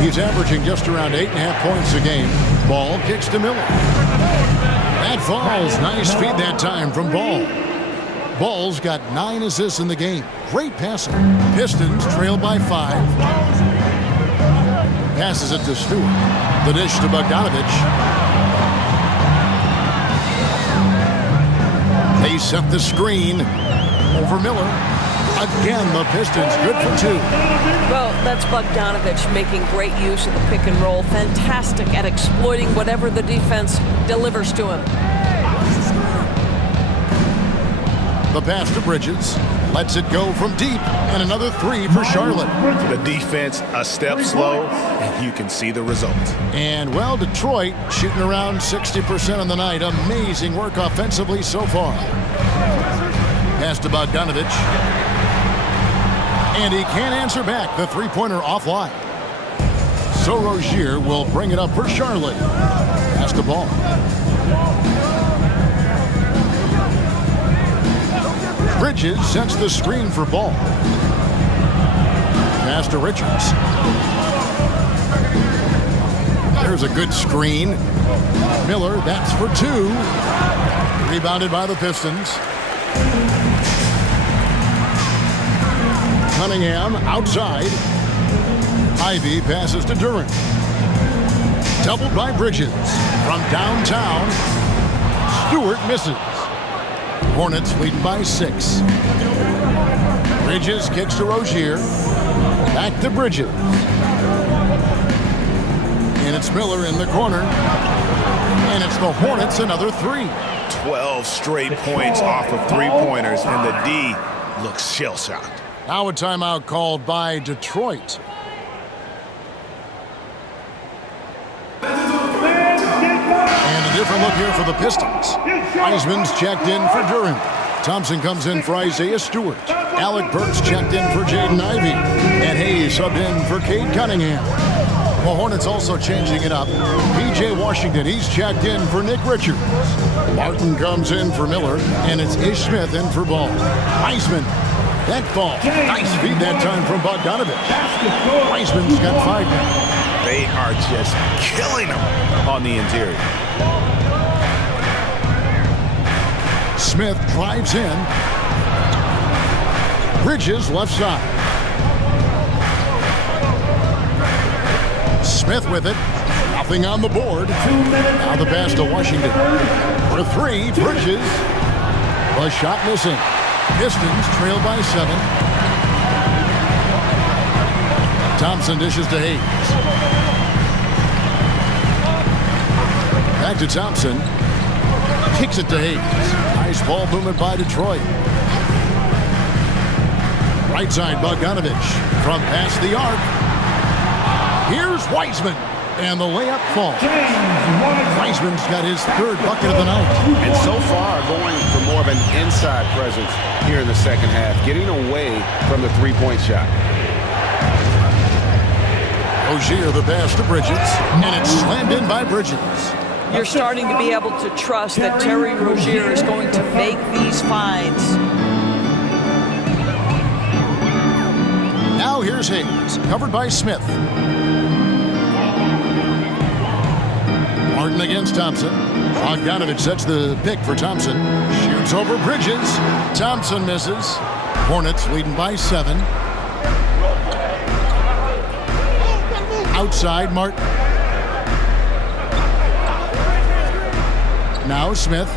He's averaging just around 8.5 points a game. Ball kicks to Miller. That falls. Nice feed that time from Ball. Ball's got 9 assists in the game. Great passing. Pistons trail by 5. Passes it to Stewart. The dish to Bogdanovich. They set the screen over Miller. Again, the Pistons good for 2. Well, that's Bogdanovich making great use of the pick and roll. Fantastic at exploiting whatever the defense delivers to him. The pass to Bridges. Lets it go from deep. And another 3 for Charlotte. The defense a step slow, and you can see the result. And, well, Detroit shooting around 60% on the night. Amazing work offensively so far. Pass to Bogdanovich. And he can't answer back. The three-pointer offline. So Rozier will bring it up for Charlotte. Pass the ball. Bridges sets the screen for Ball. Pass to Richards. There's a good screen. Miller, that's for 2. Rebounded by the Pistons. Cunningham outside. Ivy passes to Durant. Doubled by Bridges. From downtown, Stewart misses. Hornets leading by 6. Bridges kicks to Rozier. Back to Bridges. And it's Miller in the corner. And it's the Hornets another 3. 12 straight points off of three-pointers, and the D looks shell-shocked. Now a timeout called by Detroit. And a different look here for the Pistons. Wiseman's checked in for Durant. Thompson comes in for Isaiah Stewart. Alec Burks checked in for Jaden Ivey. And Hayes subbed in for Cade Cunningham. The Hornets also changing it up. P.J. Washington, he's checked in for Nick Richards. Martin comes in for Miller. And it's Ish Smith in for Ball. Wiseman. That ball. Nice feed that time from Bogdanovich. Wiseman's got 5 now. They are just killing them on the interior. Smith drives in. Bridges left side. Smith with it. Nothing on the board. Now the pass to Washington. For 3, Bridges. A shot missing. Pistons trail by 7. Thompson dishes to Hayes. Back to Thompson. Kicks it to Hayes. Nice ball movement by Detroit. Right side, Bogdanovich. From past the arc. Here's Wiseman. And the layup falls. Wiseman's got his 3rd bucket of the night. And so far, going for more of an inside presence here in the second half, getting away from the three-point shot. Rozier the pass to Bridges. And it's slammed in by Bridges. You're starting to be able to trust that Terry Rozier is going to make these finds. Now here's Hayes, covered by Smith. Martin against Thompson. Bogdanovich sets the pick for Thompson. Shoots over Bridges. Thompson misses. Hornets leading by 7. Outside, Martin. Now Smith.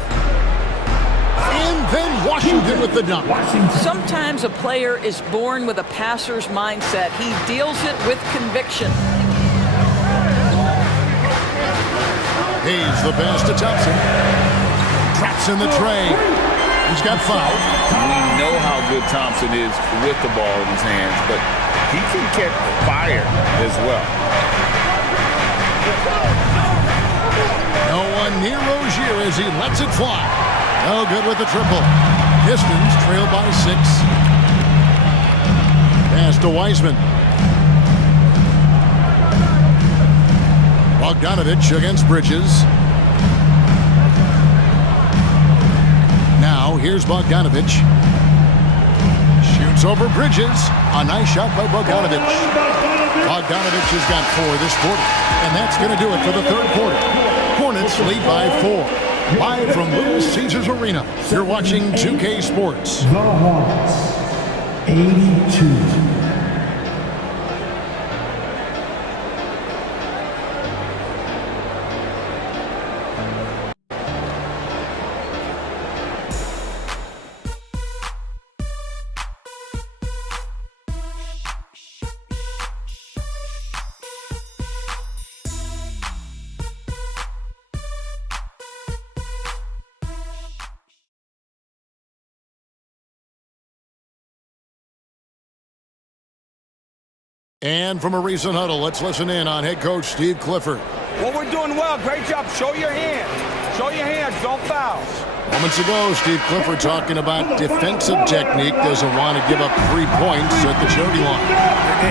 And then Washington with the dunk. Sometimes a player is born with a passer's mindset. He deals it with conviction. Hayes the pass to Thompson. Traps in the tray. He's got 5. We know how good Thompson is with the ball in his hands, but he can catch fire as well. No one near Rozier as he lets it fly. No good with the triple. Pistons trail by 6. Pass to Wiseman. Bogdanovich against Bridges. Now here's Bogdanovich. Shoots over Bridges. A nice shot by Bogdanovich. Bogdanovich has got 4 this quarter. And that's going to do it for the 3rd quarter. Hornets lead by 4. Live from Little Caesars Arena, you're watching 2K Sports. The Hornets, 82. And from a recent huddle, let's listen in on head coach Steve Clifford. Well, we're doing well. Great job. Show your hands. Show your hands. Don't foul. Moments ago, Steve Clifford talking about defensive technique. Doesn't want to give up 3 points at the charity line.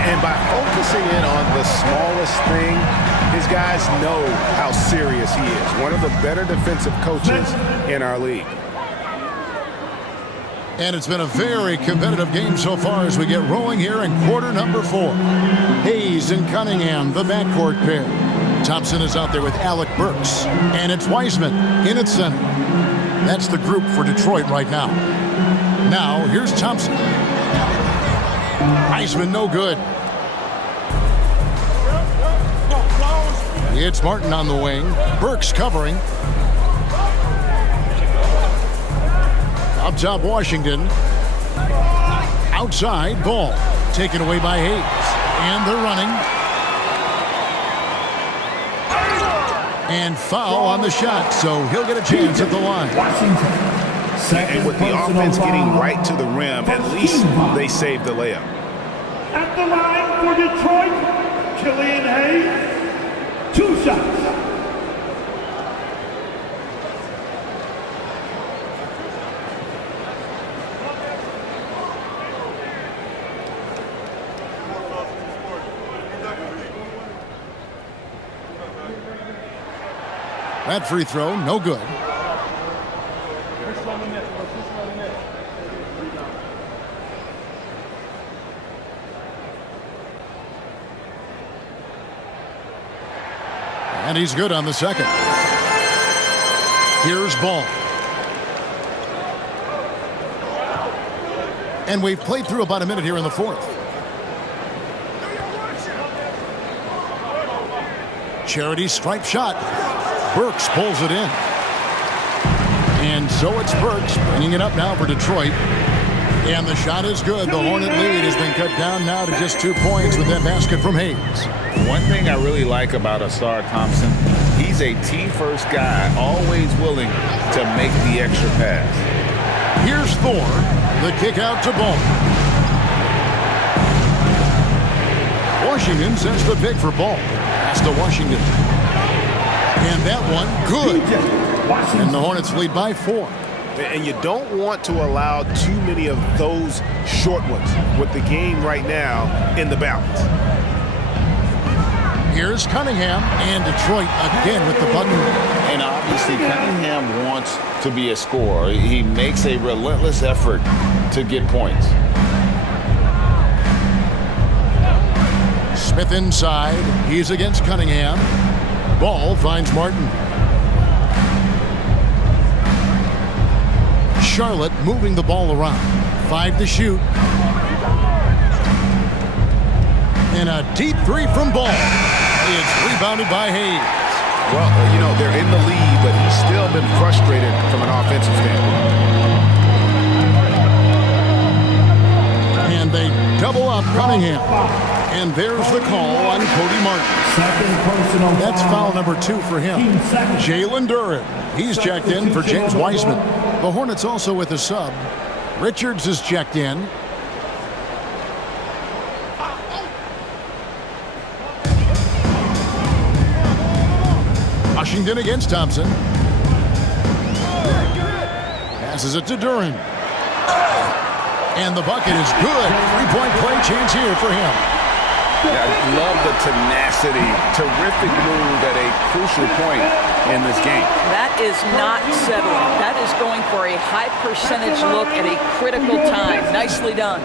And by focusing in on the smallest thing, his guys know how serious he is. One of the better defensive coaches in our league. And it's been a very competitive game so far as we get rolling here in quarter number 4. Hayes and Cunningham, the backcourt pair. Thompson is out there with Alec Burks. And it's Wiseman in at center. That's the group for Detroit right now. Now, here's Thompson. Wiseman, no good. It's Martin on the wing. Burks covering. Up top, Washington. Outside, ball. Taken away by Hayes. And they're running. And foul on the shot, so he'll get a chance at the line. And with the offense getting right to the rim, at least they saved the layup. At the line for Detroit, Killian Hayes, 2 shots. That free throw, no good. And he's good on the second. Here's Ball. And we've played through about a minute here in the 4th. Charity stripe shot. Burks pulls it in. And so it's Burks bringing it up now for Detroit. And the shot is good. The Hornet lead has been cut down now to just 2 points with that basket from Hayes. One thing I really like about Asar Thompson, he's a team-first guy, always willing to make the extra pass. Here's Thor, the kick out to Ball. Washington sets the pick for Ball. Pass to Washington. And that one, good. And the Hornets lead by 4. And you don't want to allow too many of those short ones with the game right now in the balance. Here's Cunningham, and Detroit again with the button. And obviously Cunningham wants to be a scorer. He makes a relentless effort to get points. Smith inside. He's against Cunningham. Ball finds Martin. Charlotte moving the ball around. 5 to shoot. And a deep 3 from Ball. It's rebounded by Hayes. Well, you know, they're in the lead, but he's still been frustrated from an offensive standpoint. And they double up Cunningham. And there's the call on Cody Martin. That's foul number 2 for him. Jalen Duren. He's checked in for James Wiseman. The Hornets also with a sub. Richards is checked in. Washington against Thompson. Passes it to Duren. And the bucket is good. 3-point play chance here for him. Yeah, I love the tenacity. Terrific move at a crucial point in this game. That is not settling. That is going for a high percentage look at a critical time. Nicely done.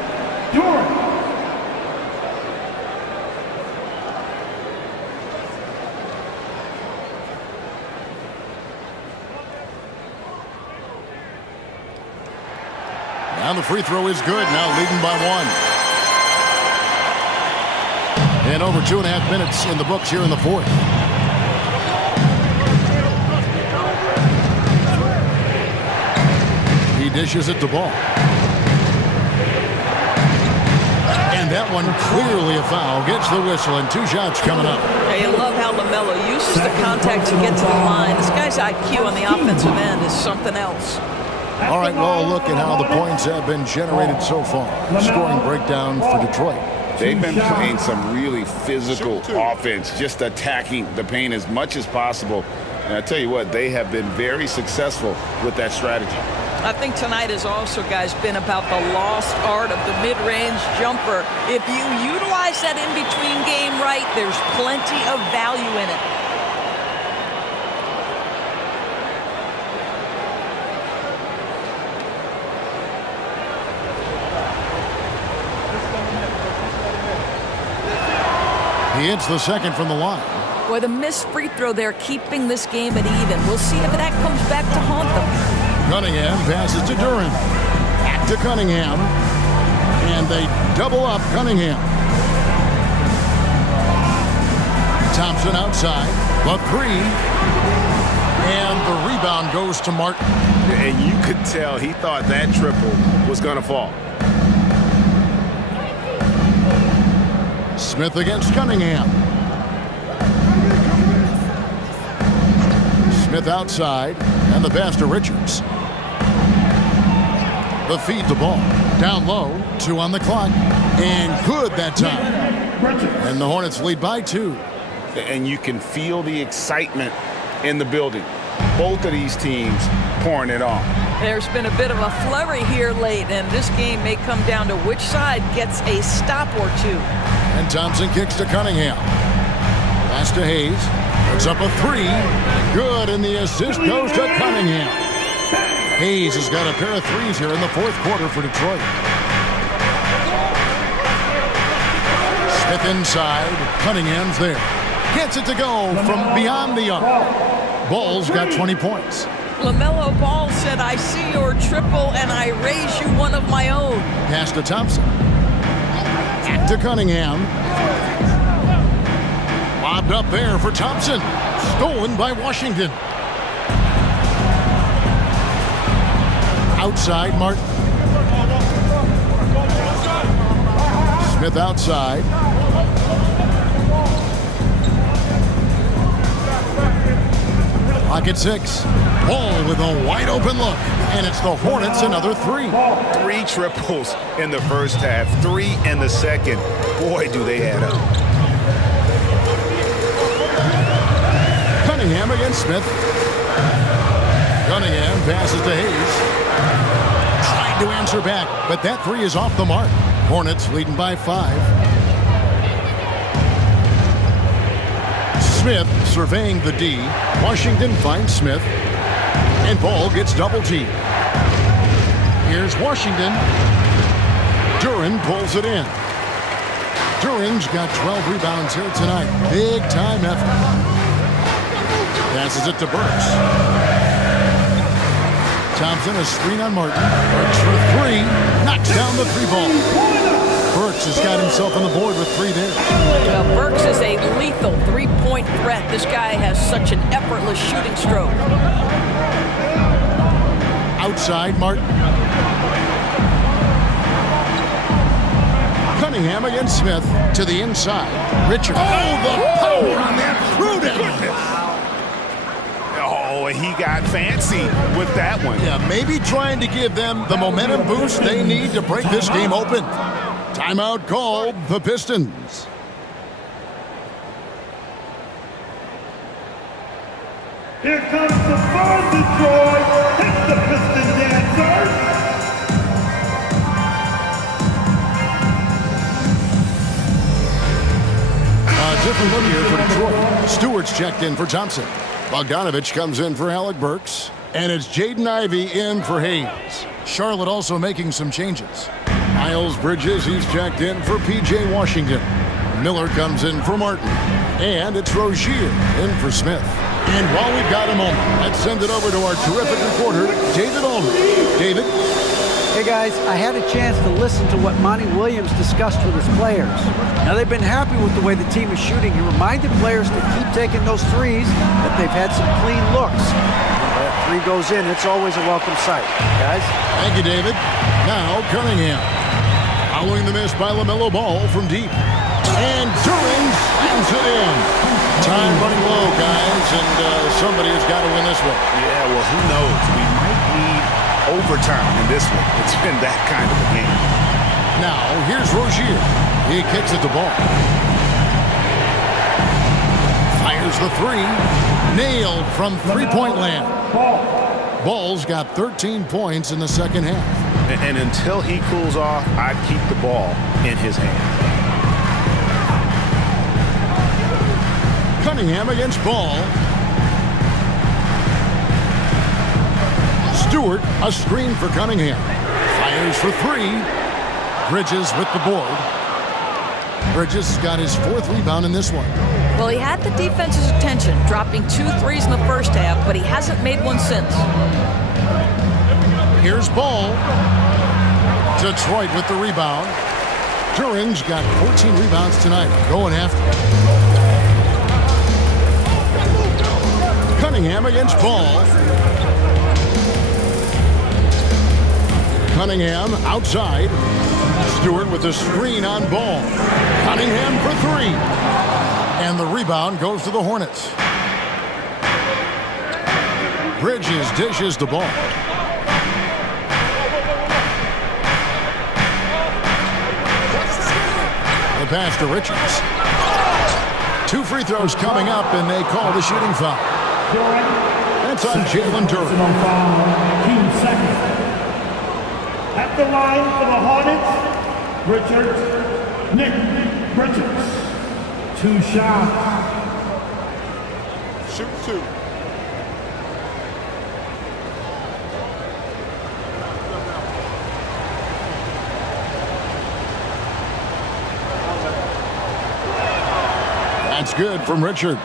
Now the free throw is good. Now leading by 1. And over 2.5 minutes in the books here in the 4th. He dishes it to Ball. And that one clearly a foul. Gets the whistle and 2 shots coming up. I love how LaMelo uses the contact to get to the line. This guy's IQ on the offensive end is something else. All right, well, look at how the points have been generated so far. Scoring breakdown for Detroit. They've been playing some really physical offense, just attacking the paint as much as possible. And I tell you what, they have been very successful with that strategy. I think tonight has also, guys, been about the lost art of the mid-range jumper. If you utilize that in-between game right, there's plenty of value in it. He hits the second from the line. Boy, the missed free throw there, keeping this game at even. We'll see if that comes back to haunt them. Cunningham passes to Duran. Back to Cunningham. And they double up Cunningham. Thompson outside. The three. And the rebound goes to Martin. And you could tell he thought that triple was going to fall. Smith against Cunningham. Smith outside, and the pass to Richards. The feed the ball. Down low, 2 on the clock. And good that time. And the Hornets lead by 2. And you can feel the excitement in the building. Both of these teams pouring it on. There's been a bit of a flurry here late, and this game may come down to which side gets a stop or two. And Thompson kicks to Cunningham. Pass to Hayes. Puts up a 3. Good, and the assist goes to Cunningham. Hayes has got a pair of threes here in the fourth quarter for Detroit. Smith inside. Cunningham's there. Gets it to go from beyond the arc. Ball's got 20 points. LaMelo Ball said, I see your triple and I raise you one of my own. Pass to Thompson. Back to Cunningham. Lobbed up there for Thompson. Stolen by Washington. Outside, Martin. Smith outside. Clock at 6. Ball with a wide open look. And it's the Hornets another 3. 3 triples in the first half, 3 in the second. Boy, do they add up. Cunningham against Smith. Cunningham passes to Hayes. Tried to answer back, but that 3 is off the mark. Hornets leading by 5. Smith surveying the D. Washington finds Smith. And Ball gets double teamed. Here's Washington. Duran pulls it in. Duran's got 12 rebounds here tonight. Big time effort. Passes it to Burks. Thompson, a screen on Martin. Burks for 3. Knocks down the 3 ball. Burks has got himself on the board with 3 there. Well, Burks is a lethal 3-point threat. This guy has such an effortless shooting stroke. Outside, Martin. Cunningham against Smith to the inside. Richard. Oh, the power on that throwdown. Oh, he got fancy with that one. Yeah, maybe trying to give them the momentum boost they need to break this game open. Timeout called the Pistons. Here comes the fun, Detroit. It's the Piston Dancers. Different look here for Detroit. Stewart's checked in for Thompson. Bogdanovich comes in for Alec Burks. And it's Jaden Ivey in for Hayes. Charlotte also making some changes. Miles Bridges, he's checked in for P.J. Washington. Miller comes in for Martin. And it's Rozier in for Smith. And while we've got a moment, let's send it over to our terrific reporter, David Ulrich. David? Hey guys, I had a chance to listen to what Monty Williams discussed with his players. Now they've been happy with the way the team is shooting. He reminded players to keep taking those threes, that they've had some clean looks. When that 3 goes in, it's always a welcome sight. Guys? Thank you, David. Now Cunningham. Following the miss by LaMelo Ball from deep. And Duran slams it in. Time running low, guys, and somebody has got to win this one. Yeah, well, who knows? We might need overtime in this one. It's been that kind of a game. Now, here's Rozier. He kicks it to Ball. Fires the three. Nailed from three-point land. Ball's got 13 points in the second half. And until he cools off, I'd keep the ball in his hand. Cunningham against Ball. Stewart, a screen for Cunningham. Fires for three. Bridges with the board. Bridges has got his fourth rebound in this one. Well, he had the defense's attention, dropping 2 threes in the first half, but he hasn't made one since. Here's Ball. Detroit with the rebound. Duran's got 14 rebounds tonight. Going after. Cunningham against Ball. Cunningham outside. Stewart with the screen on Ball. Cunningham for three. And the rebound goes to the Hornets. Bridges dishes the ball. The pass to Richards. 2 free throws coming up, and they call the shooting foul. That's on Jalen Duran. 2 seconds. At the line for the Hornets, Richards, Nick Richards. 2 shots. Shoot 2. That's good from Richards.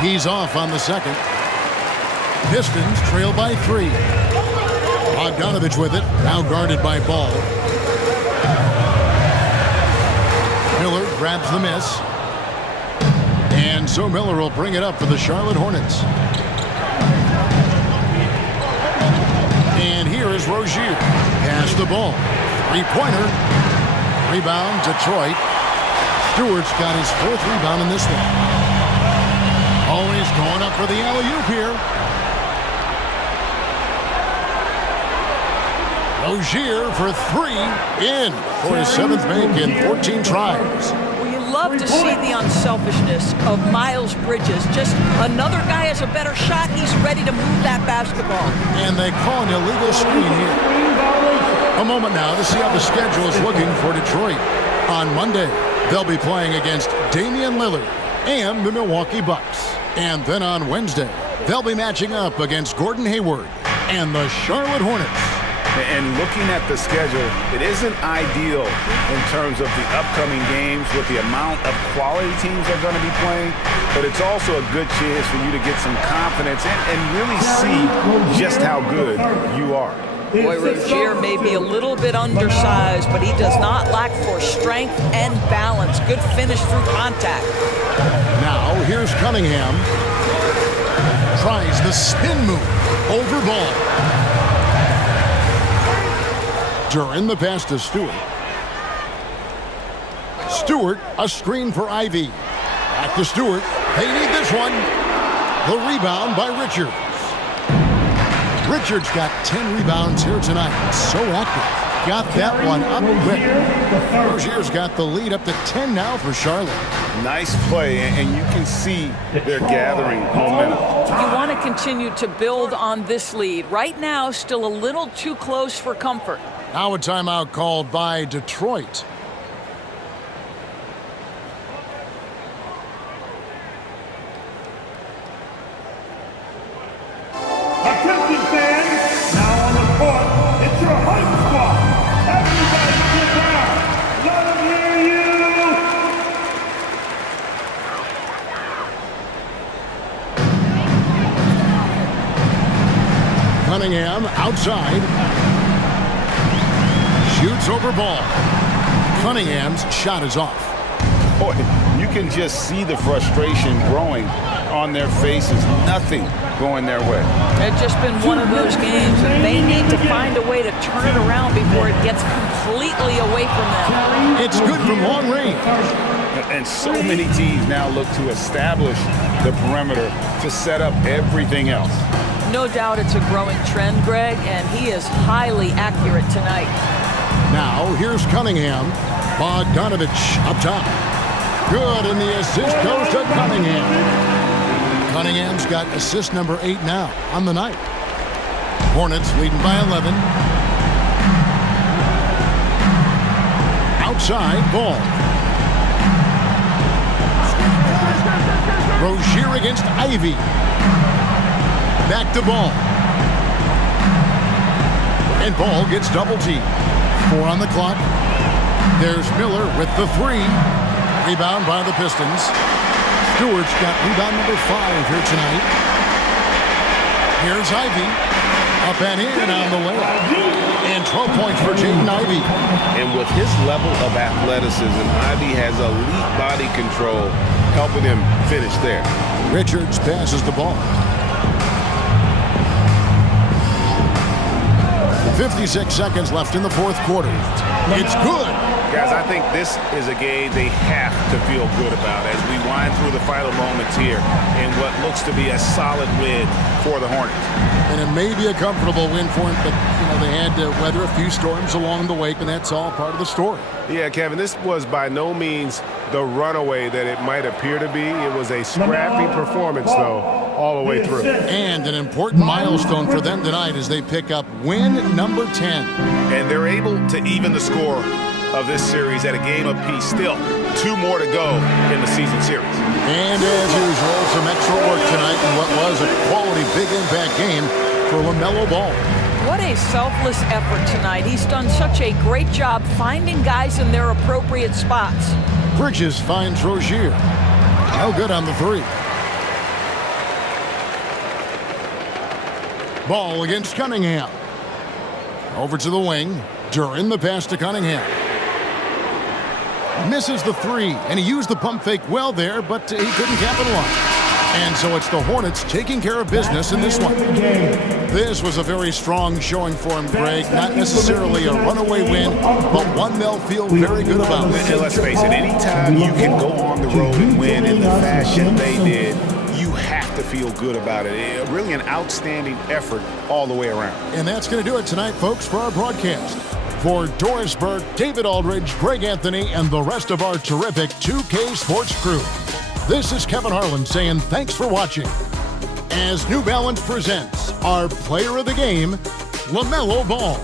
He's off on the second. Pistons trail by 3. Bogdanovich with it, now guarded by Ball. Miller grabs the miss. And so Miller will bring it up for the Charlotte Hornets. And here is Rozier. Pass the ball. 3-pointer. Rebound, Detroit. Stewart's got his 4th rebound in this one. Always going up for the alley-oop here. Rozier for 3, in for his 7th make in 14 tries. Well, you love to see the unselfishness of Miles Bridges. Just another guy has a better shot, he's ready to move that basketball. And they call an illegal screen here. A moment now to see how the schedule is looking for Detroit. On Monday, they'll be playing against Damian Lillard and the Milwaukee Bucks. And then on Wednesday, they'll be matching up against Gordon Hayward and the Charlotte Hornets. And looking at the schedule, it isn't ideal in terms of the upcoming games with the amount of quality teams they're going to be playing, but it's also a good chance for you to get some confidence and really see just how good you are. Boy, Rozier may be a little bit undersized, but he does not lack for strength and balance. Good finish through contact. Now, here's Cunningham. Tries the spin move. Over Ball. Duran the pass to Stewart. Stewart, a screen for Ivy. Back to Stewart. They need this one. The rebound by Richards. Richards got 10 rebounds here tonight. So active. Got that one up quick. Rozier's got the lead up to 10 now for Charlotte. Nice play, and you can see they're gathering momentum. You want to continue to build on this lead. Right now, still a little too close for comfort. Now a timeout called by Detroit. Attention fans, now on the court, it's your hype squad. Everybody get down. Let them hear you. Cunningham outside. Shoots over Ball. Cunningham's shot is off. Boy, you can just see the frustration growing on their faces, nothing going their way. It's just been one of those games, and they need to find a way to turn it around before it gets completely away from them. It's good from long range. And so many teams now look to establish the perimeter to set up everything else. No doubt it's a growing trend, Greg, and he is highly accurate tonight. Now, here's Cunningham. Bogdanovich up top. Good, and the assist goes to Cunningham. Cunningham's got assist number 8 now on the night. Hornets leading by 11. Outside, Ball. Rozier against Ivy. Back to Ball. And Ball gets double teamed. 4 on the clock. There's Miller with the 3. Rebound by the Pistons. Stewart's got rebound number 5 here tonight. Here's Ivy. Up and in on the layup. And 12 points for Jaden Ivey. And with his level of athleticism, Ivy has elite body control, helping him finish there. Richards passes the ball. 56 seconds left in the fourth quarter. It's good. Guys, I think this is a game they have to feel good about as we wind through the final moments here in what looks to be a solid win for the Hornets. And it may be a comfortable win for them, but they had to weather a few storms along the way, and that's all part of the story. Yeah, Kevin, this was by no means the runaway that it might appear to be. It was a scrappy performance, though, all the way through. And an important milestone for them tonight as they pick up win number 10. And they're able to even the score of this series at a game apiece. Still 2 more to go in the season series. And as usual, some extra work tonight in what was a quality big impact game for LaMelo Ball. What a selfless effort tonight. He's done such a great job finding guys in their appropriate spots. Bridges finds Rozier. No good on the 3. Ball against Cunningham. Over to the wing. Duran the pass to Cunningham. Misses the 3, and he used the pump fake well there, but he couldn't capitalize. And so it's the Hornets taking care of business in this one. This was a very strong showing for him, Greg. Not necessarily a runaway win, but one they'll feel very good about. And let's face it, anytime you can go on the road and win in the fashion they did, you have to feel good about it. Really an outstanding effort all the way around. And that's going to do it tonight, folks, for our broadcast. For Doris Burke, David Aldridge, Greg Anthony, and the rest of our terrific 2K Sports crew, this is Kevin Harlan saying thanks for watching. As New Balance presents our player of the game, LaMelo Ball.